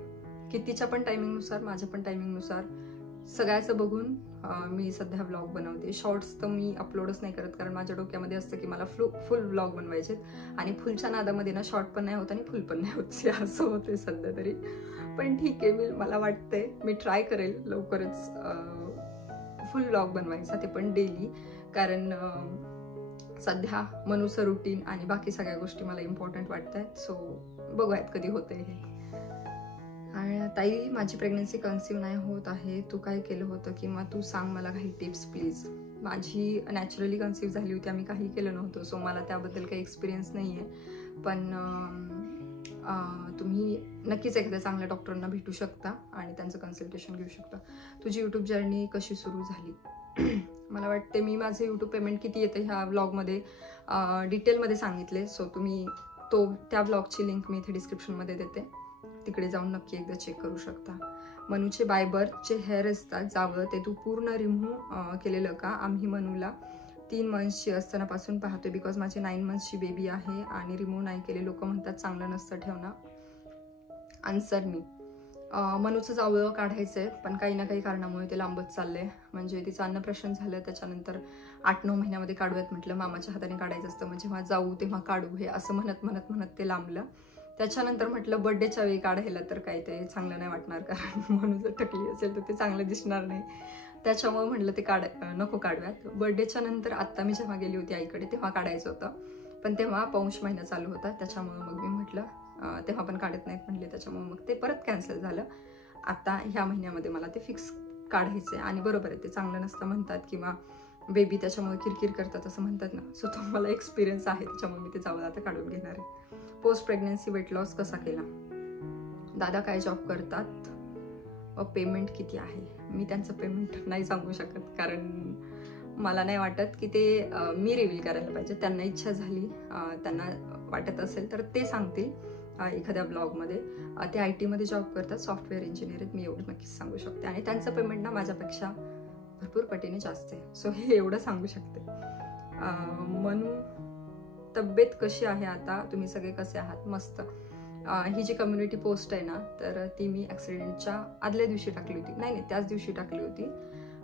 की तिच्या पण टायमिंगनुसार, माझ्या पण टायमिंगनुसार सगळ्याचं बघून मी सध्या व्लॉग बनवते. शॉर्ट्स तर मी अपलोडच नाही करत, कारण माझ्या डोक्यामध्ये असतं की मला फुल व्लॉग बनवायचे आणि फुलच्या नादामध्ये ना शॉर्ट पण नाही होत आणि फुल पण नाही होत, असं होते सध्या तरी. पण ठीक आहे, मला वाटतंय मी ट्राय करेल लवकरच फुल व्लॉग बनवायचा, ते पण डेली. कारण सध्या मनूचं रुटीन आणि बाकी सगळ्या गोष्टी मला इम्पॉर्टंट वाटत आहेत. सो बघूयात कधी होते हे. आणि ताई माझी प्रेग्नन्सी कन्सिव्ह नाही होत आहे, तू काय केलं होतं किंवा तू सांग मला काही टिप्स प्लीज. माझी नॅचरली कन्सिव्ह झाली होती, आम्ही काही केलं नव्हतं. सो मला त्याबद्दल काही एक्सपिरियन्स नाही आहे. पण तुम्ही नक्कीच एखाद्या चांगल्या डॉक्टरांना भेटू शकता आणि त्यांचं कन्सल्टेशन घेऊ शकता. तुझी यूट्यूब जर्नी कशी सुरू झाली? मला वाटते मी माझे यूट्यूब पेमेंट किती येते ह्या व्लॉगमध्ये डिटेलमध्ये सांगितले. सो तुम्ही त्या व्लॉगची लिंक मी इथे डिस्क्रिप्शनमध्ये देते, तिकडे जाऊन नक्की एकदा चेक करू शकता. मनूचे बाय बर्थचे हेअर असतात जावं, ते तू पूर्ण रिमूव्ह केलेलं का? आम्ही मनूला 3 मंथ्सची असतानापासून पाहतोय, बिकॉज माझी 9 मंथ्सची बेबी आहे आणि रिमूव्ह नाही केले. लोक म्हणतात चांगलं नसतं ठेवणं. आन्सर मी मनूचं जावळं काढायचंय, पण काही ना काही कारणामुळे ते लांबत चाललंय. म्हणजे तिचं अन्नप्राशन झालं, त्याच्यानंतर 8-9 महिन्यामध्ये काढूयात म्हटलं. मामाच्या हाताने काढायचं असतं, म्हणजे जेव्हा जाऊ तेव्हा काढू, हे असं म्हणत ते लांबलं. त्याच्यानंतर म्हटलं बर्थडेच्या वेळी काढायला तर काही ते चांगलं नाही वाटणार, कारण मनू जर टकली असेल तर ते चांगलं दिसणार नाही. त्याच्यामुळे म्हटलं ते नको काढूयात. बर्थडेच्या नंतर आत्ता मी जेव्हा गेली होती आईकडे तेव्हा काढायचं होतं, पण तेव्हा पौष महिना चालू होता. त्याच्यामुळे मग मी म्हटलं तेव्हा पण काढत नाहीत म्हटले, त्याच्यामुळे मग ते परत कॅन्सल झालं. आता ह्या महिन्यामध्ये मला ते फिक्स काढायचं आहे. आणि बरोबर आहे, ते चांगलं नसतं म्हणतात किंवा बेबी त्याच्यामुळे किरकिर करतात असं म्हणतात ना. सो तो मला एक्सपिरियन्स आहे, त्याच्यामुळे मी ते जावं आता काढून घेणार आहे. पोस्ट प्रेग्नन्सी वेट लॉस कसा केला? दादा काय जॉब करतात व पेमेंट किती आहे? मी त्यांचं पेमेंट नाही सांगू शकत, कारण मला नाही वाटत की ते मी रिव्हील करायला पाहिजे. त्यांना इच्छा झाली, त्यांना वाटत असेल तर ते सांगतील एखाद्या ब्लॉगमध्ये. ते IT मध्ये जॉब करतात, सॉफ्टवेअर इंजिनियर आहेत, मी एवढं नक्कीच सांगू शकते. आणि त्यांचं पेमेंट ना माझ्यापेक्षा भरपूर पटीने जास्त आहे. सो हे एवढं सांगू शकते. मनू तब्येत कशी आहे आता? तुम्ही सगळे कसे आहात? मस्त. ही जी कम्युनिटी पोस्ट आहे ना, तर ती मी ॲक्सिडेंटच्या आदल्या दिवशी टाकली होती, नाही त्याच दिवशी टाकली होती.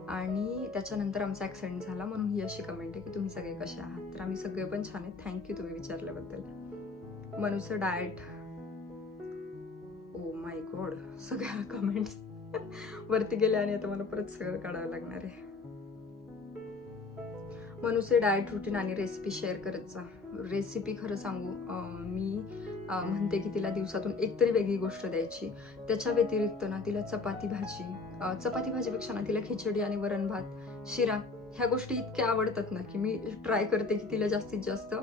आणि त्याच्यानंतर आमचा ॲक्सिडेंट झाला, म्हणून ही अशी कमेंट आहे की तुम्ही सगळे कसे आहात. तर आम्ही सगळे पण छान आहेत. थँक्यू तुम्ही विचारल्याबद्दल. मनूचं डाएट, ओ माय गॉड, सगळ्या कमेंट्स वरती गेले आणि आता मला परत सगळं काढावं लागणार आहे. मनूचे डाएट रुटीन आणि रेसिपी शेअर करत जा. रेसिपी खरं सांगू, मी म्हणते की तिला दिवसातून एक तरी वेगळी गोष्ट द्यायची. त्याच्या व्यतिरिक्त ना तिला चपाती भाजीपेक्षा ना तिला खिचडी आणि वरण भात, शिरा ह्या गोष्टी इतक्या आवडतात ना की मी ट्राय करते की तिला जास्तीत जास्त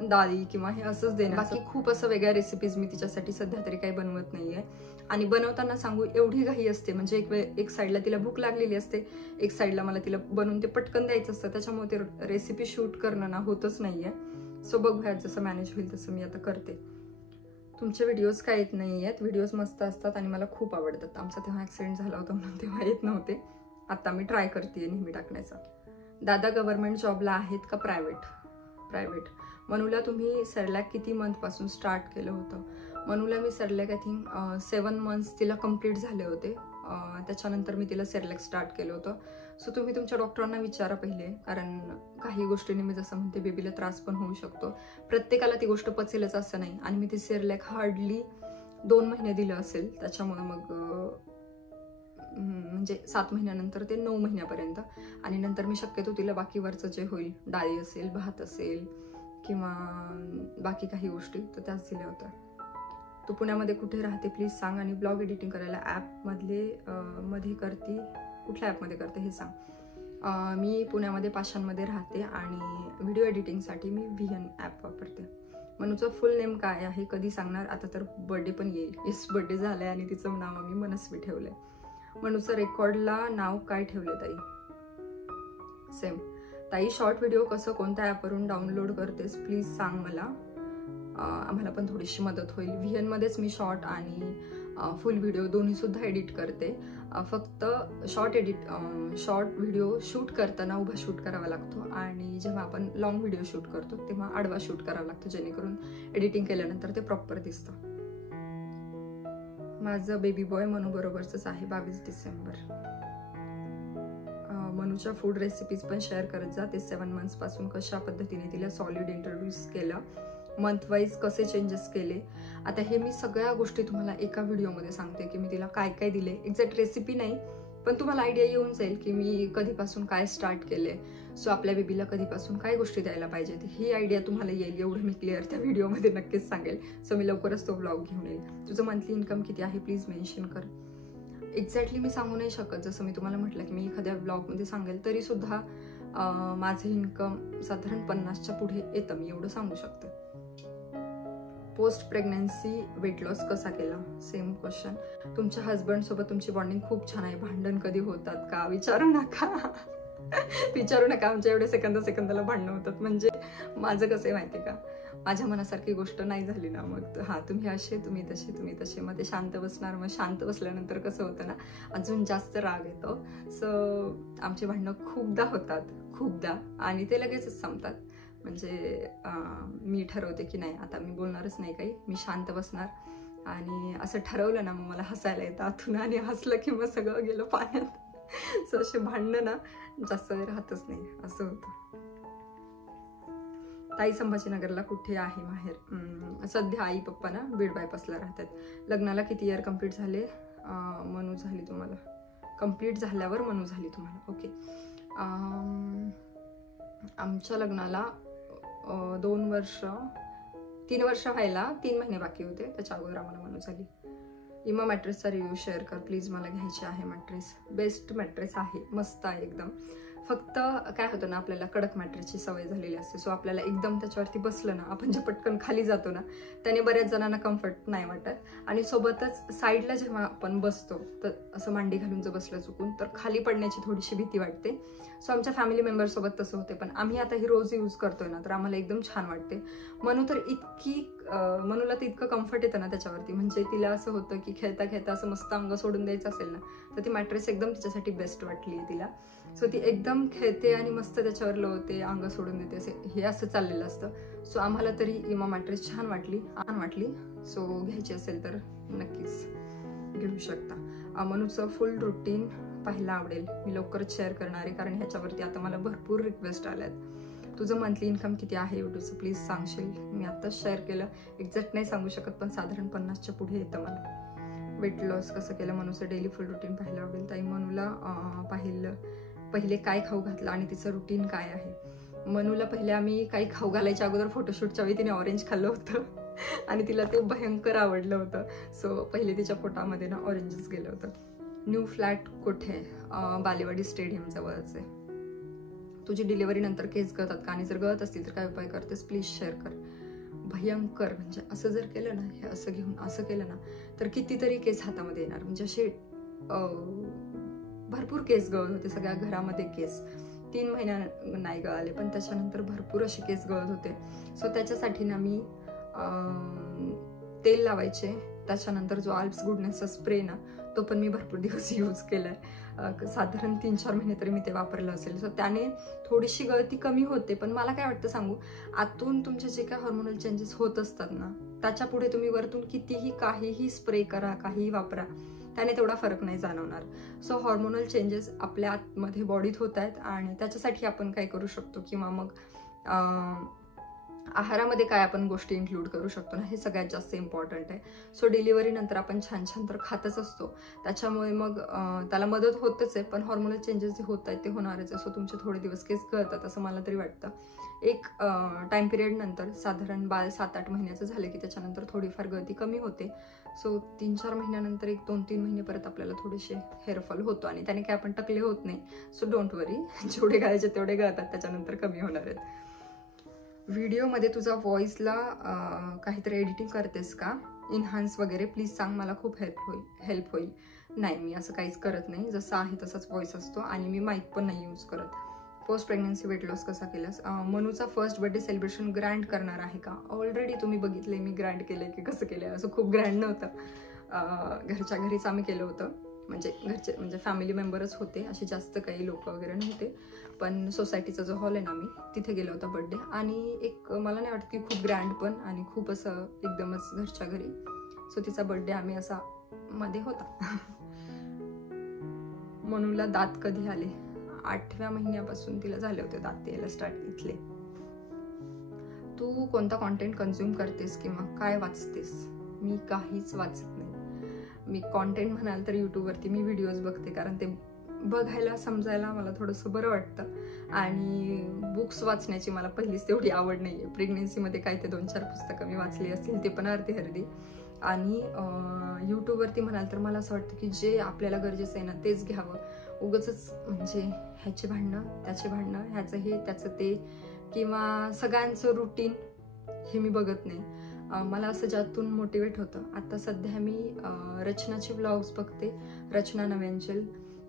डाळी किंवा हे असंच देणार. बाकी खूप असं वेगळ्या रेसिपीज मी तिच्यासाठी सध्या तरी काही बनवत नाहीये. आणि बनवताना सांगू एवढी घाई असते, म्हणजे एक साईडला तिला भूक लागलेली असते, एक साईडला मला तिला बनवून ते पटकन द्यायचं असतं, त्याच्यामुळे ते रेसिपी शूट करणं ना होतच नाहीये. सो बघूया जसं मॅनेज होईल तसं मी आता करते. तुमचे व्हिडिओज काय येत नाही आहेत, व्हिडिओज मस्त असतात आणि मला खूप आवडतात. आमचा तेव्हा ॲक्सिडेंट झाला होता म्हणून तेव्हा येत नव्हते, आता मी ट्राय करते नेहमी टाकण्याचा. दादा गव्हर्नमेंट जॉबला आहेत का प्रायव्हेट? मनूला तुम्ही सेरलॅक किती मंथपासून स्टार्ट केलं होतं? मनूला मी सेरलॅक आय थिंक 7 months तिला कम्प्लीट झाले होते, त्याच्यानंतर मी तिला सेरलॅक स्टार्ट केलं होतं. सो तुम्ही तुमच्या डॉक्टरांना विचारा पहिले, कारण काही गोष्टींनी मी जसं म्हणते बेबीला त्रास पण होऊ शकतो. प्रत्येकाला ती गोष्ट पचेलच असं नाही. आणि मी ती सेरलॅक हार्डली 2 महिने दिलं असेल, त्याच्यामुळे मग म्हणजे 7 महिन्यानंतर ते 9 महिन्यापर्यंत. आणि नंतर मी शक्यतो तिला बाकीवरचं जे होईल, डाळी असेल, भात असेल किंवा बाकी काही गोष्टी तर त्याच दिल्या होत्या. तू पुण्यामध्ये कुठे राहते प्लीज सांग, आणि ब्लॉग एडिटिंग करायला मध्ये करते, कुठल्या ॲपमध्ये करते हे सांग. मी पुण्यामध्ये पाषाणमध्ये राहते आणि व्हिडिओ एडिटिंगसाठी मी VN ॲप वापरते. मनूचं फुल नेम काय आहे, कधी सांगणार? आता तर बर्थडे पण येईल. येस, बर्थडे झालाय आणि तिचं नाव आम्ही मनस्वी ठेवलंय. मनूचं रेकॉर्डला नाव काय ठेवले ताई? सेम. ताई शॉर्ट व्हिडिओ कसं कोणत्या ॲपवरून डाउनलोड करतेस प्लीज सांग मला, आम्हाला पण थोडीशी मदत होईल. VN मध्येच मी शॉर्ट आणि फुल व्हिडिओ दोन्ही सुद्धा एडिट करते. फक्त शॉर्ट व्हिडिओ शूट करताना उभा शूट करावा लागतो, आणि जेव्हा आपण लॉंग व्हिडिओ शूट करतो तेव्हा आडवा शूट करावा लागतो, जेणेकरून एडिटिंग केल्यानंतर ते प्रॉपर दिसतं. माझं बेबी बॉय मनू बरोबरच आहे, 22 डिसेंबर. मनूच्या फूड रेसिपीज पण शेअर करत जा. ते 7 months पासून कशा पद्धतीने तिला सॉलिड इंट्रोड्यूस केलं, मंथ वाईज कसे चेंजेस केले. आता हे मी सगळ्या गोष्टी तुम्हाला एका व्हिडिओमध्ये सांगते की मी तिला काय काय दिले. एक्झॅक्ट रेसिपी नाही, पण तुम्हाला आयडिया येऊन जाईल की मी कधीपासून काय स्टार्ट केले. सो आपल्या बेबीला कधीपासून काय गोष्टी द्यायला पाहिजेत ही आयडिया तुम्हाला येईल. एवढं मी क्लिअर त्या व्हिडिओमध्ये नक्कीच सांगेल. सो मी लवकरच तो ब्लॉग घेऊन येईल. तुझं मंथली इन्कम किती आहे प्लीज मेन्शन कर. एक्झॅक्टली मी सांगू नाही शकत, जसं मी तुम्हाला म्हटलं की मी एखाद्या ब्लॉगमध्ये सांगेल, तरी सुद्धा माझं इन्कम साधारण 50च्या पुढे येतं, मी एवढं सांगू शकते. पोस्ट प्रेग्नन्सी वेट लॉस कसा केला? Same question. तुमच्या हस्बंड सोबत तुमची बॉन्डिंग खूप छान आहे, भांडण कधी होतात का? विचारू नका आमच्या एवढे सेकंदाला भांडणं होतात. म्हणजे माझं कसं आहे माहिती का, माझ्या मनासारखी गोष्ट नाही झाली ना, मग हा तुम्ही असे, तुम्ही तसे, मग ते शांत बसणार. मग शांत बसल्यानंतर कसं होतं ना, अजून जास्त राग येतो. सो आमचे भांडणं खूपदा होतात, आणि ते लगेचच संपतात. म्हणजे मी ठरवते की नाही आता मी बोलणारच नाही काही, मी शांत बसणार. आणि असं ठरवलं ना मग मला हसायला येतं आतून, आणि हसलं की मग सगळं गेलं पाण्यात. सो असे भांडणं ना जास्त वेळ राहतच नाही, असं होतं. ताई संभाजीनगरला कुठे आहे माहेर? सध्या आई पप्पा ना बीड बायपासला राहतात. लग्नाला किती इयर कम्प्लीट झाले? मनू झाली तुम्हाला? कम्प्लीट झाल्यावर मनू झाली तुम्हाला? ओके. आमच्या लग्नाला 3 वर्ष व्हायला 3 महिने बाकी होते, त्याच्या अगोदर आम्हाला मनू झाली. इमा मॅट्रेसचा रिव्ह्यू शेअर कर प्लीज, मला घ्यायची आहे मॅट्रेस. बेस्ट मॅट्रेस आहे, मस्त आहे एकदम. फक्त काय होतं ना, आपल्याला कडक मॅट्रेसची सवय झालेली असते. सो आपल्याला एकदम त्याच्यावरती बसलं ना, आपण जे पटकन खाली जातो ना, त्याने बऱ्याच जणांना कम्फर्ट नाही वाटत. आणि सोबतच साईडला जेव्हा आपण बसतो तर असं मांडी घालून जर बसलं चुकून तर खाली पडण्याची थोडीशी भीती वाटते. सो आमच्या फॅमिली मेंबर सोबत तसं होते, पण आम्ही आता ही रोज यूज करतोय ना, तर आम्हाला एकदम छान वाटते. मनूला तर इतकं कम्फर्ट येतं ना त्याच्यावरती, म्हणजे तिला असं होतं की खेळता खेळता असं मस्त अंग सोडून द्यायचं असेल ना, तर ती मॅट्रेस एकदम तिच्यासाठी बेस्ट वाटली तिला. सो ती एकदम खेळते आणि मस्त त्याच्यावर लोळते, अंग सोडून देते, हे असं चाललेलं असतं. सो आम्हाला तरी इमा मॅट्रेस छान वाटली. सो घ्यायची असेल तर नक्कीच घेऊ शकता. मनूचं फुल रुटीन पाहायला आवडेल, मी लवकरच शेअर करणार आहे, कारण ह्याच्यावरती आता मला भरपूर रिक्वेस्ट आल्यात. तुझं मंथली इन्कम किती आहे यूट्यूबचं प्लीज सांगशील? मी आत्ताच शेअर केलं, एक्झॅक्ट नाही सांगू शकत, पण साधारण 50च्या पुढे येतं मला. वेट लॉस कसं केलं? मनूचं डेली फुल रुटीन पाहायला आवडेल. ताई मनूला पहिले काय खाऊ घातलं आणि तिचं रुटीन काय आहे? मनूला पहिले आम्ही काही खाऊ घालायच्या अगोदर फोटोशूटच्या वेळी तिने ऑरेंज खाल्लं होतं आणि तिला ते भयंकर आवडलं होतं. सो पहिले तिच्या पोटामध्ये ना ऑरेंजच गेलं होतं. न्यू फ्लॅट कुठे? बालेवाडी स्टेडियम जवळच आहे. तुझी डिलिव्हरी नंतर केस गळतात का, आणि जर गळत असतील तर काय उपाय करतेस, प्लीज शेअर कर. भयंकर, म्हणजे असं जर केलं ना, हे असं घेऊन असं केलं ना, तर कितीतरी केस हातामध्ये येणार. म्हणजे असे भरपूर केस गळत होते, सगळ्या घरामध्ये केस. 3 महिन्या नाही गळाले, पण त्याच्यानंतर भरपूर असे केस गळत होते. सो त्याच्यासाठी ना मी तेल लावायचे. त्याच्यानंतर जो आल्प्स गुडनेसचा स्प्रे ना, तो पण मी भरपूर दिवस यूज केलाय. साधारण 3-4 महिने तरी मी ते वापरलं असेल. सो त्याने थोडीशी गळती कमी होते. पण मला काय वाटतं सांगू, आतून तुमचे जे काय हॉर्मोनल चेंजेस होत असतात ना, त्याच्या पुढे तुम्ही वरतून कितीही काहीही स्प्रे करा, काहीही वापरा, त्याने तेवढा फरक नाही जाणवणार. सो हॉर्मोनल चेंजेस आपल्या आतमध्ये बॉडीत होत आहेत, आणि त्याच्यासाठी आपण काय करू शकतो, किंवा मग आहारामध्ये काय आपण गोष्टी इन्क्लूड करू शकतो ना, हे सगळ्यात जास्त इम्पॉर्टंट आहे. सो डिलिव्हरी नंतर आपण छान छान तर खातच असतो, त्याच्यामुळे मग त्याला मदत होतच आहे. पण हॉर्मोनल चेंजेस जे होत आहेत ते होणारच आहे. सो तुमचे थोडे दिवस केस गळतात असं मला तरी वाटतं. एक टाइम पिरियड नंतर, साधारण बाळ 7-8 महिन्याचं झालं की त्याच्यानंतर थोडीफार गळती कमी होते. सो 3-4 महिन्यानंतर 1-2-3 महिने परत आपल्याला थोडेसे हेअरफॉल होतो, आणि त्याने काय आपण टकले होत नाही. सो डोंट वरी, जेवढे गळायचे तेवढे गळतात, त्याच्यानंतर कमी होणार आहेत. व्हिडिओमध्ये तुझा व्हॉइसला काहीतरी एडिटिंग करतेस का, इन्हान्स वगैरे, प्लीज सांग, मला खूप हेल्प होईल. नाही, मी असं काहीच करत नाही. जसं आहे तसाच व्हॉइस असतो, आणि मी माईक पण नाही यूज करत. पोस्ट प्रेग्नन्सी वेट लॉस कसा केलास. मनूचा फर्स्ट बर्थडे सेलिब्रेशन ग्रँड करणार आहे का. ऑलरेडी तुम्ही बघितले मी ग्रँड केलंय की कसं केलंय. असं खूप ग्रँड नव्हतं, घरच्या घरीच आम्ही केलं होतं. म्हणजे फॅमिली मेंबरच होते, असे जास्त काही लोक वगैरे नव्हते. पण सोसायटीचा जो हॉल आहे ना, मी तिथे गेलो होता बर्थडे. आणि एक मला नाही वाटत की खूप ग्रँड पण, आणि खूप असं एकदमच घरच्या घरी. सो तिचा बर्थडे आम्ही असा मध्ये होता. मनूला दात कधी आले. 8व्या महिन्यापासून तिला झाले होते दात यायला स्टार्ट इथले. तू कोणता कॉन्टेंट कन्झ्युम करतेस किंवा काय वाचतेस. मी काहीच वाचत नाही. मी कॉन्टेंट म्हणाल तर यूट्यूबवरती मी व्हिडिओज बघते, कारण ते बघायला समजायला मला थोडंसं बरं वाटतं. आणि बुक्स वाचण्याची मला पहिलीच तेवढी आवड नाही आहे. प्रेग्नेन्सीमध्ये काय ते 2-4 पुस्तकं मी वाचली असतील, ते पण अर्धी. आणि यूट्यूबवरती म्हणाल तर मला असं वाटतं की जे आपल्याला गरजेचं आहे ना तेच घ्यावं. उगाचच म्हणजे ह्याचे भांडणं, त्याचे भांडणं, ह्याचं हे, त्याचं ते, किंवा सगळ्यांचं रुटीन हे मी बघत नाही. मला असं ज्यातून मोटिवेट होतं. आता सध्या मी रचनाचे व्लॉग्स बघते, रचना नव्यांचल.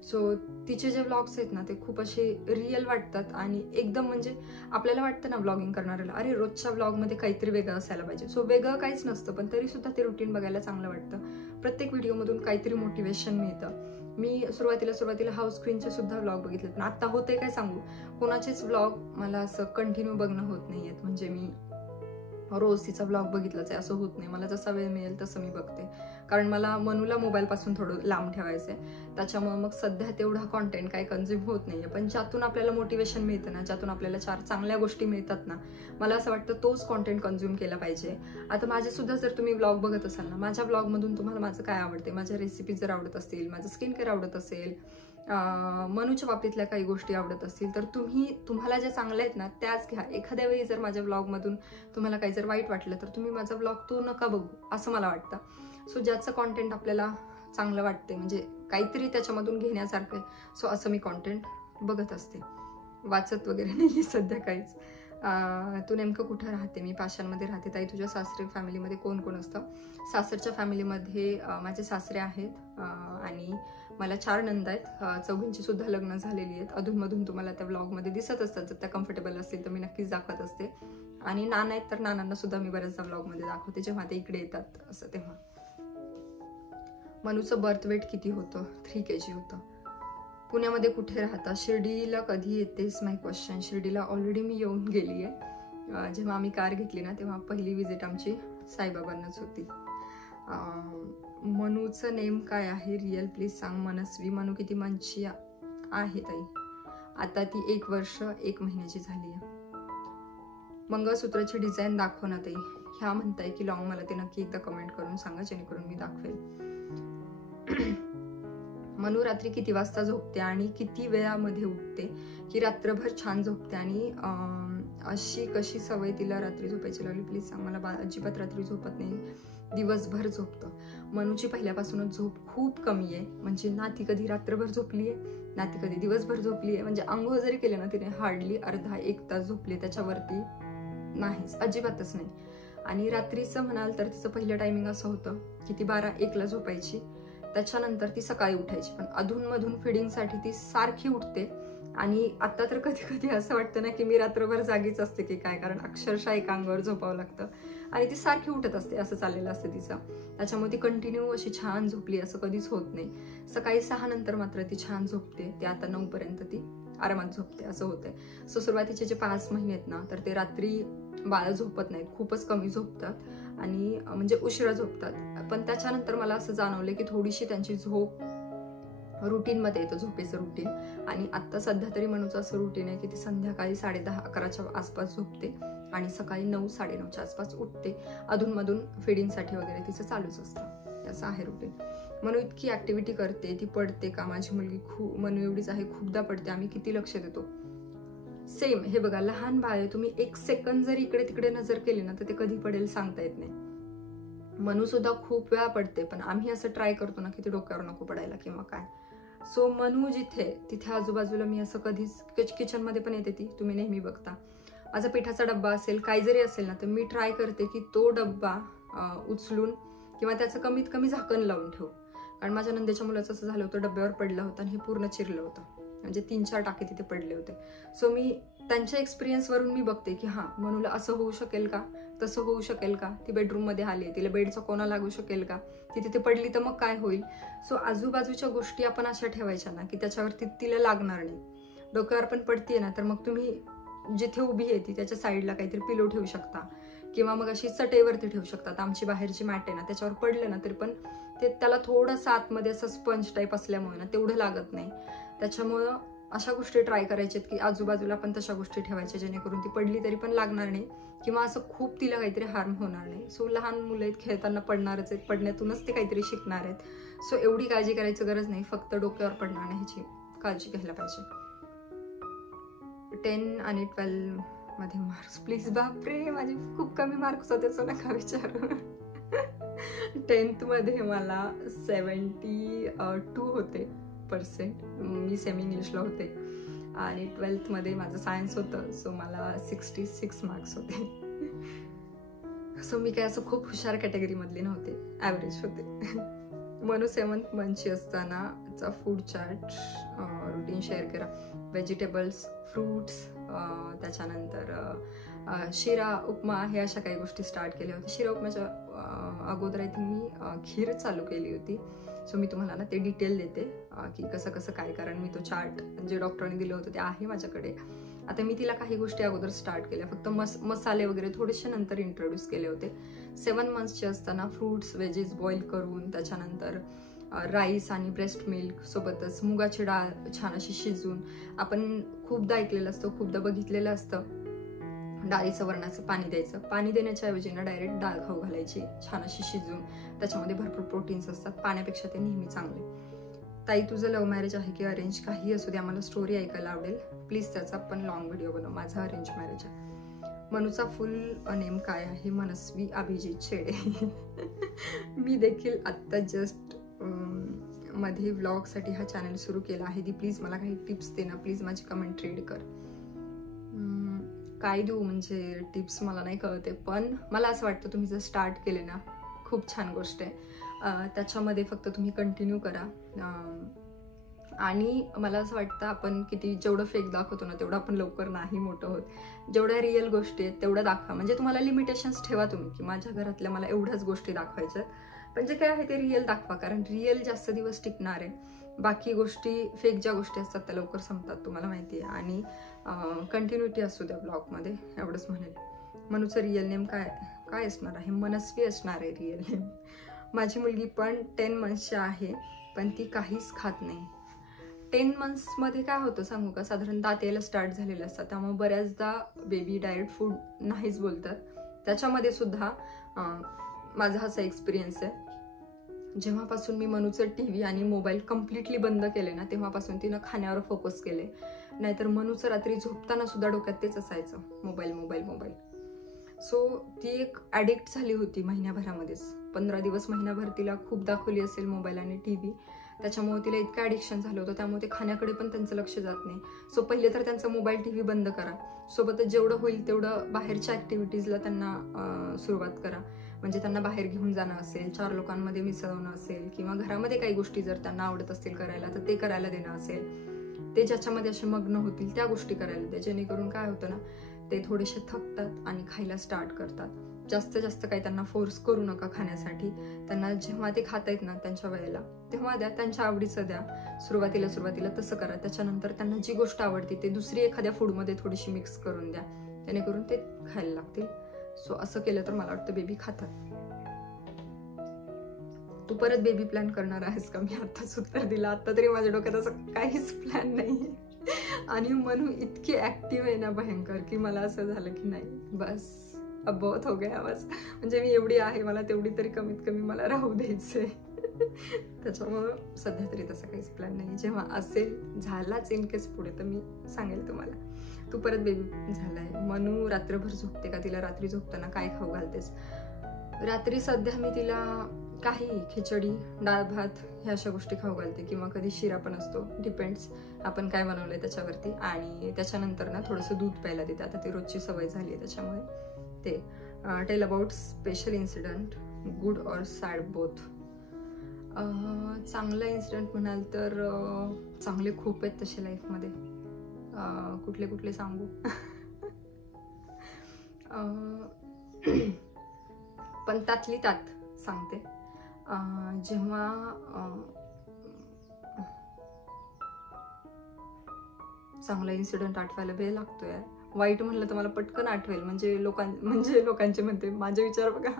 सो तिचे जे व्लॉग्स आहेत ना ते खूप असे रिअल वाटतात, आणि एकदम म्हणजे आपल्याला वाटतं ना व्लॉगिंग करणाऱ्याला, अरे रोजच्या व्लॉगमध्ये काहीतरी वेगळं असायला पाहिजे. सो वेगळं काहीच नसतं, पण तरी सुद्धा ते रुटीन बघायला चांगलं वाटतं. प्रत्येक व्हिडिओमधून काहीतरी मोटिवेशन मिळतं. मी सुरुवातीला हाऊस क्वीनचे सुद्धा व्लॉग बघितले, पण आता होते काय सांगू, कोणाचेच व्लॉग मला असं कंटिन्यू बघणं होत नाहीयेत. म्हणजे मी रोज तिचा व्लॉग बघितलाच आहे असं होत नाही. मला जसा वेळ मिळेल तसं मी बघते, कारण मला मनूला मोबाईलपासून थोडं लांब ठेवायचं आहे. त्याच्यामुळे मग सध्या तेवढा कॉन्टेंट काही कन्झ्युम होत नाहीये. पण ज्यातून आपल्याला मोटिवेशन मिळतं ना, ज्यातून आपल्याला 4 चांगल्या गोष्टी मिळतात ना, मला असं वाटतं तोच कॉन्टेंट कन्झ्युम केला पाहिजे. आता माझे सुद्धा जर तुम्ही व्लॉग बघत असाल ना, माझ्या व्लॉगमधून तुम्हाला माझं काय आवडते, माझ्या रेसिपीज जर आवडत असतील, माझं स्किन केअर आवडत असेल, मनूच्या बाबतीतल्या काही गोष्टी आवडत असतील, तर तुम्हाला जे चांगले आहेत ना त्याच घ्या. एखाद्या वेळी जर माझ्या व्लॉगमधून तुम्हाला काही जर वाईट वाटलं तर तुम्ही माझा व्लॉग तो नका बघू, असं मला वाटतं. सो ज्याचं कॉन्टेंट आपल्याला चांगलं वाटते, म्हणजे काहीतरी त्याच्यामधून घेण्यासारखं आहे, सो असं मी कॉन्टेंट बघत असते. वाचत वगैरे नाही सध्या काहीच. तू नेमकं कुठं राहते. मी पाषाणमध्ये राहते. ताई तुझ्या सासरी फॅमिलीमध्ये कोण कोण असतं. सासरच्या फॅमिलीमध्ये माझे सासरे आहेत, आणि मला 4 नंदा आहेत. 4घींची सुद्धा लग्न झालेली आहेत. अधूनमधून तुम्हाला त्या व्लॉगमध्ये दिसत असतात. जर त्या कम्फर्टेबल असतील तर मी नक्कीच दाखवत असते. आणि नाना आहेत, तर नानांना सुद्धा मी बऱ्याचदा व्लॉगमध्ये दाखवते जेव्हा ते इकडे येतात असं तेव्हा. मनूचं बर्थ वेट किती होतं. 3 kg होतं. पुण्यामध्ये कुठे राहता. शिर्डीला कधी येतेस. माय क्वेश्चन. शिर्डीला ऑलरेडी मी येऊन गेली आहे. जेव्हा आम्ही कार घेतली ना तेव्हा पहिली विजिट आमची साईबाबांनाच होती. मनूचं नेम काय आहे रिअल, प्लीज सांग. मनस्वी. मनू किती मंथची आहे ताई. आता ती 1 वर्ष 1 महिन्याची झाली आहे. मंगळसूत्राची डिझाईन दाखव ना ताई. ह्या म्हणताय की लॉंग. मला ते नक्की एकदा कमेंट करून सांगा जेणेकरून मी दाखवेल. मनू रात्री किती वाजता झोपते आणि किती वेळामध्ये उठते, की रात्रभर छान झोपते, आणि अशी कशी सवय तिला रात्री झोपायची लागली प्लीज सांग. मला अजिबात रात्री झोपत नाही, दिवसभर झोपतं. मनूची पहिल्यापासूनच झोप खूप कमी आहे. म्हणजे ना ती कधी रात्रभर झोपली आहे ना ती कधी दिवसभर झोपली आहे. म्हणजे आंघोळ जरी केले ना तिने हार्डली अर्धा 1 तास झोपली, त्याच्यावरती नाहीच, अजिबातच नाही. आणि रात्रीचं म्हणाल तर तिचं पहिलं टायमिंग असं होतं की ती 12-1ला झोपायची, त्याच्यानंतर ती सकाळी उठायची. पण अधूनमधून फिडिंगसाठी ती सारखी उठते. आणि आता तर कधी कधी असं वाटतं ना की मी रात्रभर जागीच असते की काय, कारण अक्षरशः एका अंगावर झोपावं लागतं आणि ती सारखी उठत असते, असं चाललेलं असतं तिचं. त्याच्यामुळे ती कंटिन्यू अशी छान झोपली असं कधीच होत नाही. सकाळी 6 नंतर मात्र ती छान झोपते. ते आता 9 पर्यंत ती आरामात झोपते, असं होतंय. सो सुरुवातीचे जे 5 महिने आहेत ना, तर ते रात्री बाळ झोपत नाहीत, खूपच कमी झोपतात आणि म्हणजे उशिरा झोपतात. पण त्याच्यानंतर मला असं जाणवलं की थोडीशी त्यांची झोप रुटीनमध्ये येतं, झोपेचं रुटीन. आणि आत्ता सध्या तरी मनूचं असं रुटीन आहे की ती संध्याकाळी 10:30-11च्या आसपास झोपते आणि सकाळी 9-9:30च्या आसपास उठते. अधूनमधून फिडिंगसाठी वगैरे तिचं चालूच असतं, असं आहे रुटीन. मनू इतकी ऍक्टिव्हिटी करते, ती पडते का, माझी मुलगी मनू एवढीच आहे, खूपदा पडते, आम्ही किती लक्ष देतो. सेम हे बघा, लहान बाळ आहे, तुम्ही 1 सेकंद जरी इकडे तिकडे नजर केली ना तर ते कधी पडेल सांगता येत नाही. मनू सुद्धा खूप वेळा पडते, पण आम्ही असं ट्राय करतो ना की ते डोक्यावर नको पडायला किंवा काय. सो मनू जिथे तिथे आजूबाजूला मी असं कधीच, किचनमध्ये पण येते ती, तुम्ही नेहमी बघता. माझा पिठाचा डब्बा असेल, काही जरी असेल ना, तर मी ट्राय करते की तो डब्बा उचलून किंवा त्याचं कमीत कमी झाकण लावून ठेवू. कारण माझ्या नंदेच्या मुलाचं असं झालं होतं, डब्यावर पडलं होतं आणि हे पूर्ण चिरलं होतं, म्हणजे 3-4 टाके तिथे पडले होते. सो मी त्यांच्या एक्सपिरियन्सवरून मी बघते की हां, मनूला असं होऊ शकेल का, तसं होऊ शकेल का, ती बेडरूममध्ये आली, तिला बेडचा कोना लागू शकेल का, ती तिथे पडली तर मग काय होईल. सो आजूबाजूच्या गोष्टी आपण अशा ठेवायच्या ना की त्याच्यावरती तिला लागणार नाही. डोक्यावर पण पडतीये ना, तर मग तुम्ही जिथे उभी आहे ती त्याच्या साईडला काहीतरी पिलो ठेवू शकता किंवा मग अशी चटईवरती ठेवू शकतात. आमची बाहेरची मॅट आहे ना, त्याच्यावर पडलं ना तरी पण ते त्याला थोडंसं आतमध्ये असं स्पंज टाईप असल्यामुळे ना तेवढं लागत नाही. त्याच्यामुळं अशा गोष्टी ट्राय करायच्यात की आजूबाजूला पण तशा गोष्टी ठेवायच्या, जेणेकरून ती पडली तरी पण लागणार नाही किंवा असं खूप तिला काहीतरी हार्म होणार नाही. सो लहान मुलं आहेत, खेळताना पडणारच आहेत, पडण्यातूनच ते काहीतरी शिकणार आहेत. सो एवढी काळजी करायची गरज नाही, फक्त डोक्यावर पडणार नाही ह्याची काळजी घ्यायला पाहिजे. 10 आणि 12 मध्ये मार्क्स, प्लीज. बापरे, माझे खूप कमी मार्क्स होते, सो नका विचारू. 10th मध्ये मला 72 होते %. मी सेमी इंग्लिशला होते. आणि 12th मध्ये माझं सायन्स होतं, सो मला 66 मार्क्स होते. सो मी काय असं खूप हुशार कॅटेगरी मधली नव्हते, ॲव्हरेज होते. मनू 7th मंथची असतानाचा फूड चार्ट रुटीन शेअर करा. व्हेजिटेबल्स, फ्रूट्स, त्याच्यानंतर शिरा, उपमा, हे अशा काही गोष्टी स्टार्ट केल्या होत्या. शिरा उपमाच्या अगोदर आय थिंक मी खीर चालू केली होती. सो मी तुम्हाला ना ते डिटेल देते की कसं कसं काय, कारण मी तो चार्ट जे डॉक्टरांनी दिलं होतं ते आहे माझ्याकडे. आता मी तिला काही गोष्टी अगोदर स्टार्ट केल्या, फक्त मसाले वगैरे थोडेसे नंतर इंट्रोड्यूस केले होते. 7 मंथ्सचे असताना फ्रूट्स, व्हेजीज बॉईल करून, त्याच्यानंतर राईस आणि ब्रेस्ट मिल्क सोबतच मुगाची डाळ छान अशी शिजवून, आपण खूपदा ऐकलेलं असतं, खूपदा बघितलेलं असतं, डाळीचं वरणाचं पाणी द्यायचं. पाणी देण्याच्या ऐवजी ना डायरेक्ट डाळ खाऊ घालायची छान अशी शिजवून, त्याच्यामध्ये भरपूर प्रोटीन्स असतात, पाण्यापेक्षा ते नेहमी चांगले. ताई, तुझं लव्ह मॅरेज आहे की अरेंज, काही असू दे, आम्हाला स्टोरी ऐकायला आवडेल प्लीज, त्याचा पण लॉंग व्हिडिओ बनव. माझा अरेंज मॅरेज आहे. मनूचा फुल नेम काय आहे? मनस्वी अभिजित शेडे. मी देखील आत्ता जस्ट मध्ये व्लॉगसाठी हा चॅनल सुरू केला आहे. दी प्लीज मला काही टिप्स दे ना, प्लीज माझी कमेंट रीड कर. काय देऊ म्हणजे टिप्स मला नाही कळते, पण मला असं वाटतं तुम्ही जर स्टार्ट केले ना, खूप छान गोष्ट आहे. त्याच्यामध्ये फक्त तुम्ही कंटिन्यू करा. आणि मला असं वाटतं आपण जेवढं फेक दाखवतो ना तेवढं आपण लवकर नाही मोठं होत. जेवढ्या रिअल गोष्टी आहेत तेवढ्या दाखवा. म्हणजे तुम्हाला लिमिटेशन्स ठेवा तुम्ही की माझ्या घरातल्या मला एवढ्याच गोष्टी दाखवायच्या, पण जे काय आहे ते रिअल दाखवा, कारण रिअल जास्त दिवस टिकणार आहे. बाकी गोष्टी, फेक ज्या गोष्टी असतात त्या लवकर संपतात, तुम्हाला माहिती आहे. आणि कंटिन्युटी असू द्या ब्लॉगमध्ये, एवढंच म्हणेल. मनूचं रिअल नेम काय असणार आहे? मनस्वी असणार आहे रिअल नेम. माझी मुलगी पण 10 मंथ्सची आहे, पण ती काहीच खात नाही. 10 मंथ्समध्ये काय होतं सांगू का, साधारण दात यायला स्टार्ट झालेले असतात, त्यामुळे बऱ्याचदा बेबी डाएट फूड नाहीच बोलतात. त्याच्यामध्ये सुद्धा माझा असा एक्सपिरियन्स आहे, जेव्हापासून मी मनूचं TV आणि मोबाईल कम्प्लिटली बंद केले ना, तेव्हापासून तिनं खाण्यावर फोकस केले. नाहीतर मनूचं रात्री झोपताना सुद्धा डोक्यात तेच असायचं, मोबाईल मोबाईल मोबाईल. सो ती एक ॲडिक्ट झाली होती महिन्याभरामध्येच. 15 दिवस महिनाभर तिला खूप दाखवली असेल मोबाईल आणि TV, त्याच्यामुळे तिला इतकं ॲडिक्शन झालं होतं, त्यामुळे ते खाण्याकडे पण त्यांचं लक्ष जात नाही. सो पहिले तर त्यांचा मोबाईल TV बंद करा, सोबतच जेवढं होईल तेवढं बाहेरच्या ॲक्टिव्हिटीजला त्यांना सुरुवात करा. म्हणजे त्यांना बाहेर घेऊन जाणं असेल, 4 लोकांमध्ये मिसळणं असेल, किंवा घरामध्ये काही गोष्टी जर त्यांना आवडत असतील करायला तर ते करायला देणं असेल, ते ज्याच्यामध्ये असे मग्न होतील त्या गोष्टी करायला द्या. जेणेकरून काय होतं ना, ते थोडेसे थकतात आणि खायला स्टार्ट करतात. जास्त काही त्यांना फोर्स करू नका खाण्यासाठी. त्यांना जेव्हा ते खाता येत ना त्यांच्या वेळेला तेव्हा द्या, त्यांच्या आवडीचं द्या. सुरुवातीला तसं करा. त्याच्यानंतर त्यांना जी गोष्ट आवडते ते दुसरी एखाद्या फूडमध्ये थोडीशी मिक्स करून द्या, जेणेकरून ते खायला लागतील. सो असं केलं तर मला वाटतं बेबी खातात. तू परत बेबी प्लॅन करणार आहेस का? मी आत्ताच उत्तर दिलं. आता तरी माझ्या डोक्यात असं काहीच प्लॅन नाही. आणि मनू इतकी ऍक्टिव्ह आहे ना भयंकर, की मला असं झालं की नाही बस अब बहुत हो गया बस. म्हणजे मी एवढी आहे, मला तेवढी तरी कमीत कमी मला राहू द्यायचंय. त्याच्यामुळं सध्या तरी तसं काहीच प्लॅन नाही. जेव्हा असेल, झालाच इन केस पुढे, तर मी सांगेल तुम्हाला. तू परत बेबी झालाय. मनू रात्रभर झोपते का? तिला रात्री झोपताना काय खाऊ घालतेस? रात्री सध्या मी तिला काही खिचडी, डाळ भात ह्या अशा गोष्टी खाऊ घालते, किंवा कधी शिरा पण असतो, डिपेंड्स आपण काय बनवलंय त्याच्यावरती. आणि त्याच्यानंतर ना थोडंसं दूध प्यायला देते. आता ती रोजची सवय झाली आहे त्याच्यामुळे. ते tell about special incident, good or sad both. चांगला इन्सिडेंट म्हणाल तर चांगले खूप आहेत तसे लाईफमध्ये. कुठले सांगू? पण त्यातली त्यात सांगते. जेव्हा चांगला इन्सिडेंट आठवायला वेळ लागतोय. वाईट म्हणलं तर मला पटकन आठवेल. म्हणजे लोकांचे म्हणते, माझे विचार बघा.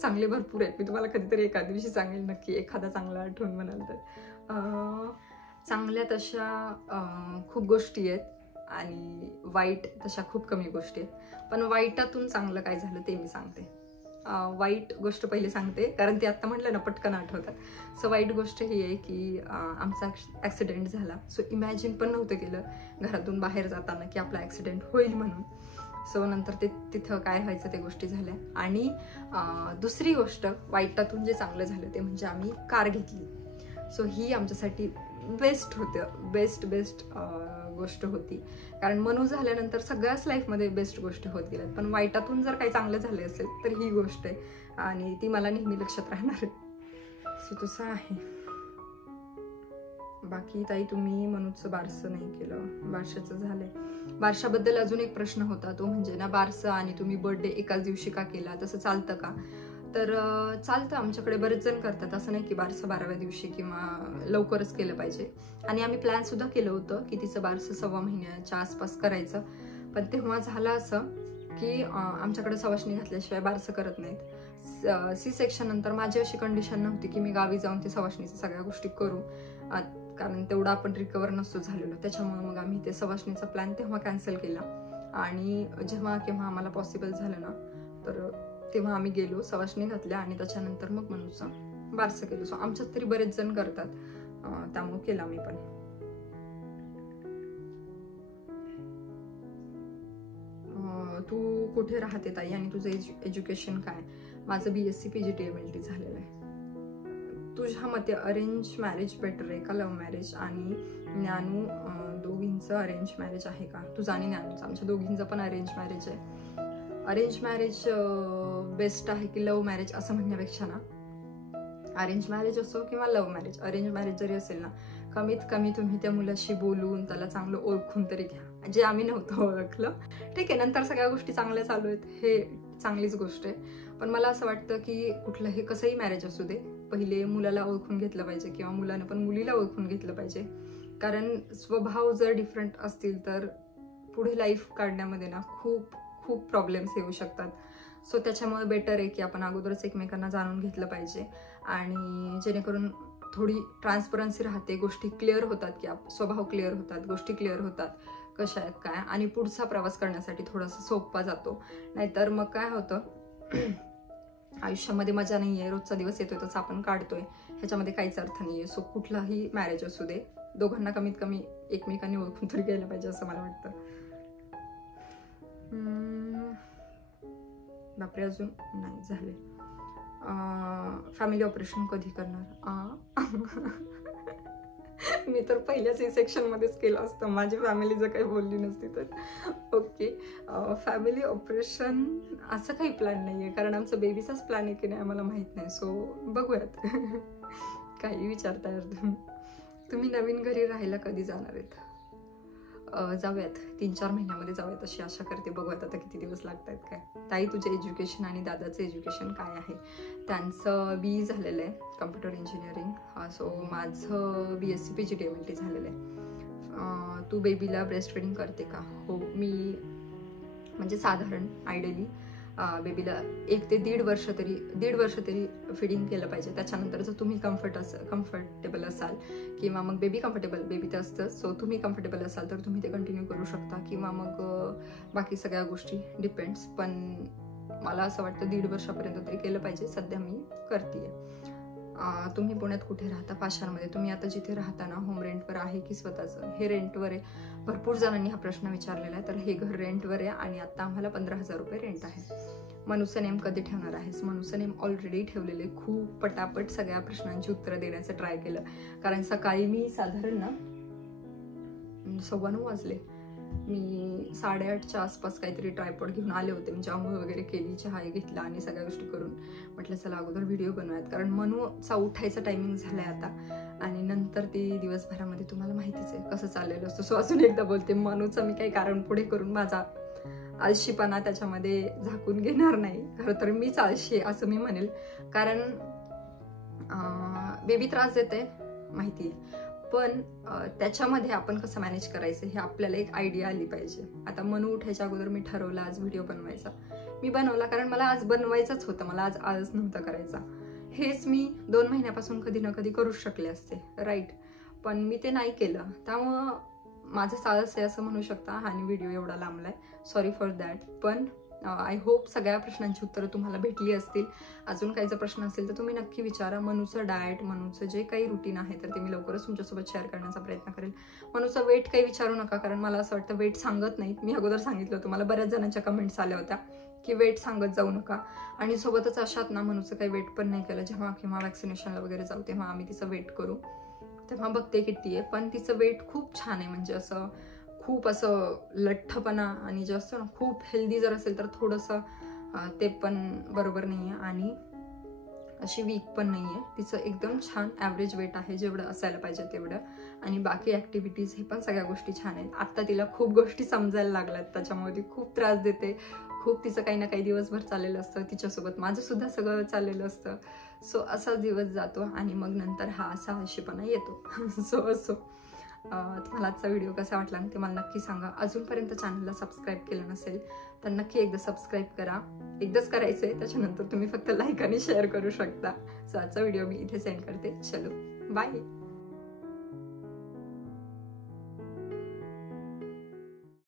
चांगले भरपूर आहेत. मी तुम्हाला कधीतरी एका दिवशी सांगेल नक्की एखादा चांगला आठवण म्हणाल तर. चांगल्या तशा खूप गोष्टी आहेत आणि वाईट तशा खूप कमी गोष्टी आहेत. पण वाईटातून चांगलं काय झालं ते मी सांगते. वाईट गोष्ट पहिले सांगते, कारण ते आता म्हटलं ना पटकन आठवतात. सो वाईट गोष्ट ही आहे की आमचा ॲक्सिडेंट झाला. सो इमॅजिन पण नव्हतं केलं घरातून बाहेर जाताना की आपला ॲक्सिडेंट होईल म्हणून. सो नंतर ते तिथं काय व्हायचं ते गोष्टी झाल्या. आणि दुसरी गोष्ट वाईटातून जे चांगलं झालं ते म्हणजे आम्ही कार घेतली. सो ही आमच्यासाठी बेस्ट होतं, बेस्ट गोष्ट होती. कारण मनू झाल्यानंतर सगळ्याच लाईफमध्ये बेस्ट गोष्ट होत गेल्यात, पण वाईटातून जर काही चांगलं झालं असेल तर ही गोष्ट आहे आणि ती मला नेहमी लक्षात राहणार आहे. सो तसं आहे. बाकी ताई, तुम्ही मनूचं बारसं नाही केलं. बारशाचं झालंय. बारशाबद्दल अजून एक प्रश्न होता, तो म्हणजे ना बारसं आणि तुम्ही बर्थडे एकाच दिवशी का केला, तसं चालतं का? तर चालतं. आमच्याकडे बरेच जण करतात. असं नाही की बारसं 12व्या दिवशी किंवा लवकरच केलं पाहिजे. आणि आम्ही प्लॅन सुद्धा केलं होतं की तिचं बारसं 1.25 महिन्याच्या आसपास करायचं. पण तेव्हा झालं असं की आमच्याकडे सवाष्णी घातल्याशिवाय बारसं करत नाहीत. C-सेक्शन नंतर माझी अशी कंडिशन नव्हती की मी गावी जाऊन ते सवाष्णीच्या सगळ्या गोष्टी करू, कारण तेवढा आपण रिकवर नसतो झालेलो. त्याच्यामुळे मग आम्ही ते सवाष्णीचा प्लॅन तेव्हा कॅन्सल केला. आणि जेव्हा केव्हा आम्हाला पॉसिबल झालं ना तर तेव्हा आम्ही गेलो, सवाष्णी घातल्या आणि त्याच्यानंतर मग मनूचं बारसं केलं. सो आमच्यात तरी बरेच जण करतात, त्यामुळे केला मी पण. तू कुठे राहते ताई आणि तुझं एज्युकेशन काय? माझं BSc PGTMLT झालेलं आहे. तुझ्या मते अरेंज मॅरेज बेटर आहे का लव्ह मॅरेज? आणि ज्ञानू दोघींचं अरेंज मॅरेज आहे का? तुझं आणि ज्ञानूचं? आमच्या दोघींचं पण अरेंज मॅरेज आहे. अरेंज मॅरेज बेस्ट आहे की लव्ह मॅरेज असं म्हणण्यापेक्षा ना, अरेंज मॅरेज असो किंवा लव्ह मॅरेज, अरेंज मॅरेज जरी असेल ना, कमीत कमी तुम्ही त्या मुलाशी बोलून त्याला चांगलं ओळखून तरी घ्या. जे आम्ही नव्हतं ओळखलं. ठीक आहे, नंतर सगळ्या गोष्टी चांगल्या चालू आहेत, हे चांगलीच गोष्ट आहे. पण मला असं वाटतं की कुठलंही कसंही मॅरेज असू दे, पहिले मुलाला ओळखून घेतलं पाहिजे किंवा मुलानं पण मुलीला ओळखून घेतलं पाहिजे. कारण स्वभाव जर डिफरंट असतील तर पुढे लाईफ काढण्यामध्ये ना खूप खूप प्रॉब्लेम्स येऊ शकतात. सो त्याच्यामुळे बेटर आहे की आपण अगोदरच एकमेकांना जाणून घेतलं पाहिजे, आणि जेणेकरून थोडी ट्रान्सपरन्सी राहते, गोष्टी क्लिअर होतात, की स्वभाव क्लिअर होतात, गोष्टी क्लिअर होतात कशा आहेत काय, आणि पुढचा प्रवास करण्यासाठी थोडासा सोपा जातो. नाहीतर मग काय होतं, आयुष्यामध्ये मजा नाहीये, रोजचा दिवस येतोय तसं आपण काढतोय, ह्याच्यामध्ये काहीच अर्थ नाहीये. सो कुठलाही मॅरेज असू दे, दोघांना कमीत कमी एकमेकांनी ओळखून तरी घ्यायला पाहिजे असं मला वाटतं. बापरे, अजून नाही झाले. फॅमिली ऑपरेशन कधी करणार? मी तर पहिल्या C-सेक्शनमध्येच केलं असतं, माझी फॅमिली जर काही बोलली नसती तर. ओके, फॅमिली ऑपरेशन असं काही प्लॅन नाही आहे, कारण आमचं बेबीचाच प्लॅन आहे की नाही आम्हाला माहीत नाही. सो बघूयात. काही विचारता यार तुम्ही नवीन घरी राहायला कधी जाणार आहेत? जाऊयात, 3-4 महिन्यामध्ये जाऊयात अशी आशा करते. बघूयात आता किती दिवस लागत आहेत काय. ताई तुझे एज्युकेशन आणि दादाचं एज्युकेशन काय आहे? त्यांचं BE झालेलं आहे, कम्प्युटर इंजिनिअरिंग. सो माझं BSc PGT-MLT झालेलं आहे. तू बेबीला ब्रेस्ट फिडिंग करते का? हो, मी म्हणजे साधारण आयडियली बेबीला 1 ते 1.5 वर्ष तरी फिडिंग केलं पाहिजे. त्याच्यानंतर जर तुम्ही कम्फर्टेबल असाल किंवा मग बेबी तर असतंच, सो तुम्ही कम्फर्टेबल असाल तर तुम्ही ते कंटिन्यू करू शकता किंवा मग बाकी सगळ्या गोष्टी डिपेंड्स. पण मला असं वाटतं 1.5 वर्षापर्यंत तरी केलं पाहिजे. सध्या मी करतेय. तुम्ही पुण्यात कुठे राहता? पाषाणमध्ये. तुम्ही आता जिथे राहता ना, होम रेंटवर आहे की स्वतःचं? हे रेंटवर आहे. भरपूर जणांनी हा प्रश्न विचारलेला आहे. तर हे घर रेंटवर आहे आणि आता आम्हाला 15,000 रुपये रेंट आहे. मनुचं नेम कधी ठेवणार आहेस? मनुचं नेम ऑलरेडी ठेवलेले. खूप पटापट सगळ्या प्रश्नांची उत्तरं देण्याचं ट्राय केलं, कारण सकाळी मी साधारण ना 9:15 वाजले, मी 8:30च्या आसपास काहीतरी ट्रायपॉड घेऊन आले होते. म्हणजे आंघोळ वगैरे केली, चहा घेतला आणि सगळ्या गोष्टी करून म्हटलं चला अगोदर व्हिडिओ बनवूयात, कारण मनूचा उठायचा टायमिंग झालाय आता आणि नंतर ते दिवसभरामध्ये तुम्हाला माहितीच आहे कसं चाललेलं असतं. सो अजून एकदा बोलते, मनूचं मी काही कारण पुढे करून माझा आळशीपणा त्याच्यामध्ये झाकून घेणार नाही. खरं तर मीच आळशी आहे असं मी म्हणेल, कारण बेबी त्रास देते माहिती आहे, पण त्याच्यामध्ये आपण कसं मॅनेज करायचं हे आपल्याला एक आयडिया आली पाहिजे. आता मनू उठायच्या अगोदर मी ठरवलं आज व्हिडिओ बनवायचा. मी बनवला कारण मला आज बनवायचंच होतं, मला आज आळस नव्हता करायचा. हेच मी 2 महिन्यापासून कधी ना कधी करूच शकले असते, राईट, पण मी ते नाही केलं. त्यामुळं माझं आळस आहे असं म्हणू शकता आणि व्हिडिओ एवढा लांबलाय, सॉरी फॉर दॅट. पण आय होप सगळ्या प्रश्नांची उत्तरं तुम्हाला भेटली असतील. अजून काही जर प्रश्न असेल तर तुम्ही नक्की विचारा. मनूचं डाएट, मनूचं जे काही रुटीन आहे तर ते मी लवकरच तुमच्यासोबत शेअर करण्याचा प्रयत्न करेल. मनूचं वेट काही विचारू नका, कारण मला असं वाटतं वेट सांगत नाहीत. मी अगोदर सांगितलं होतं, मला बऱ्याच जणांच्या कमेंट्स आल्या होत्या की वेट सांगत जाऊ नका. आणि सोबतच अशात ना मनूचं काही वेट पण नाही केलं. जेव्हा वॅक्सिनेशनला वगैरे जाऊ तेव्हा आम्ही तिचं वेट करू, तेव्हा बघते किती आहे. पण तिचं वेट खूप छान आहे, म्हणजे असं खूप असं लठ्ठपणा आणि जे असतं ना खूप हेल्दी जर असेल तर थोडंसं ते पण बरोबर नाही आहे आणि अशी वीक पण नाही आहे. तिचं एकदम छान ॲव्हरेज वेट आहे, जेवढं असायला पाहिजे तेवढं. आणि बाकी ॲक्टिव्हिटीज हे पण सगळ्या गोष्टी छान आहेत. आत्ता तिला खूप गोष्टी समजायला लागल्यात, त्याच्यामुळे ती खूप त्रास देते. खूप तिचं काही ना काही दिवसभर चाललेलं असतं, तिच्यासोबत माझं सुद्धा सगळं चाललेलं असतं. सो असाच दिवस जातो आणि मग नंतर हा असा आळशीपणा येतो. सो तुम्हाला आजचा व्हिडिओ कसा वाटला ते मला नक्की सांगा. अजूनपर्यंत चॅनलला सबस्क्राईब केलं नसेल तर नक्की एकदा सबस्क्राईब करा. एकदाच करायचं आहे, त्याच्यानंतर तुम्ही फक्त लाईक आणि शेअर करू शकता. सो आजचा व्हिडिओ मी इथे सेंड करते. चलो बाय.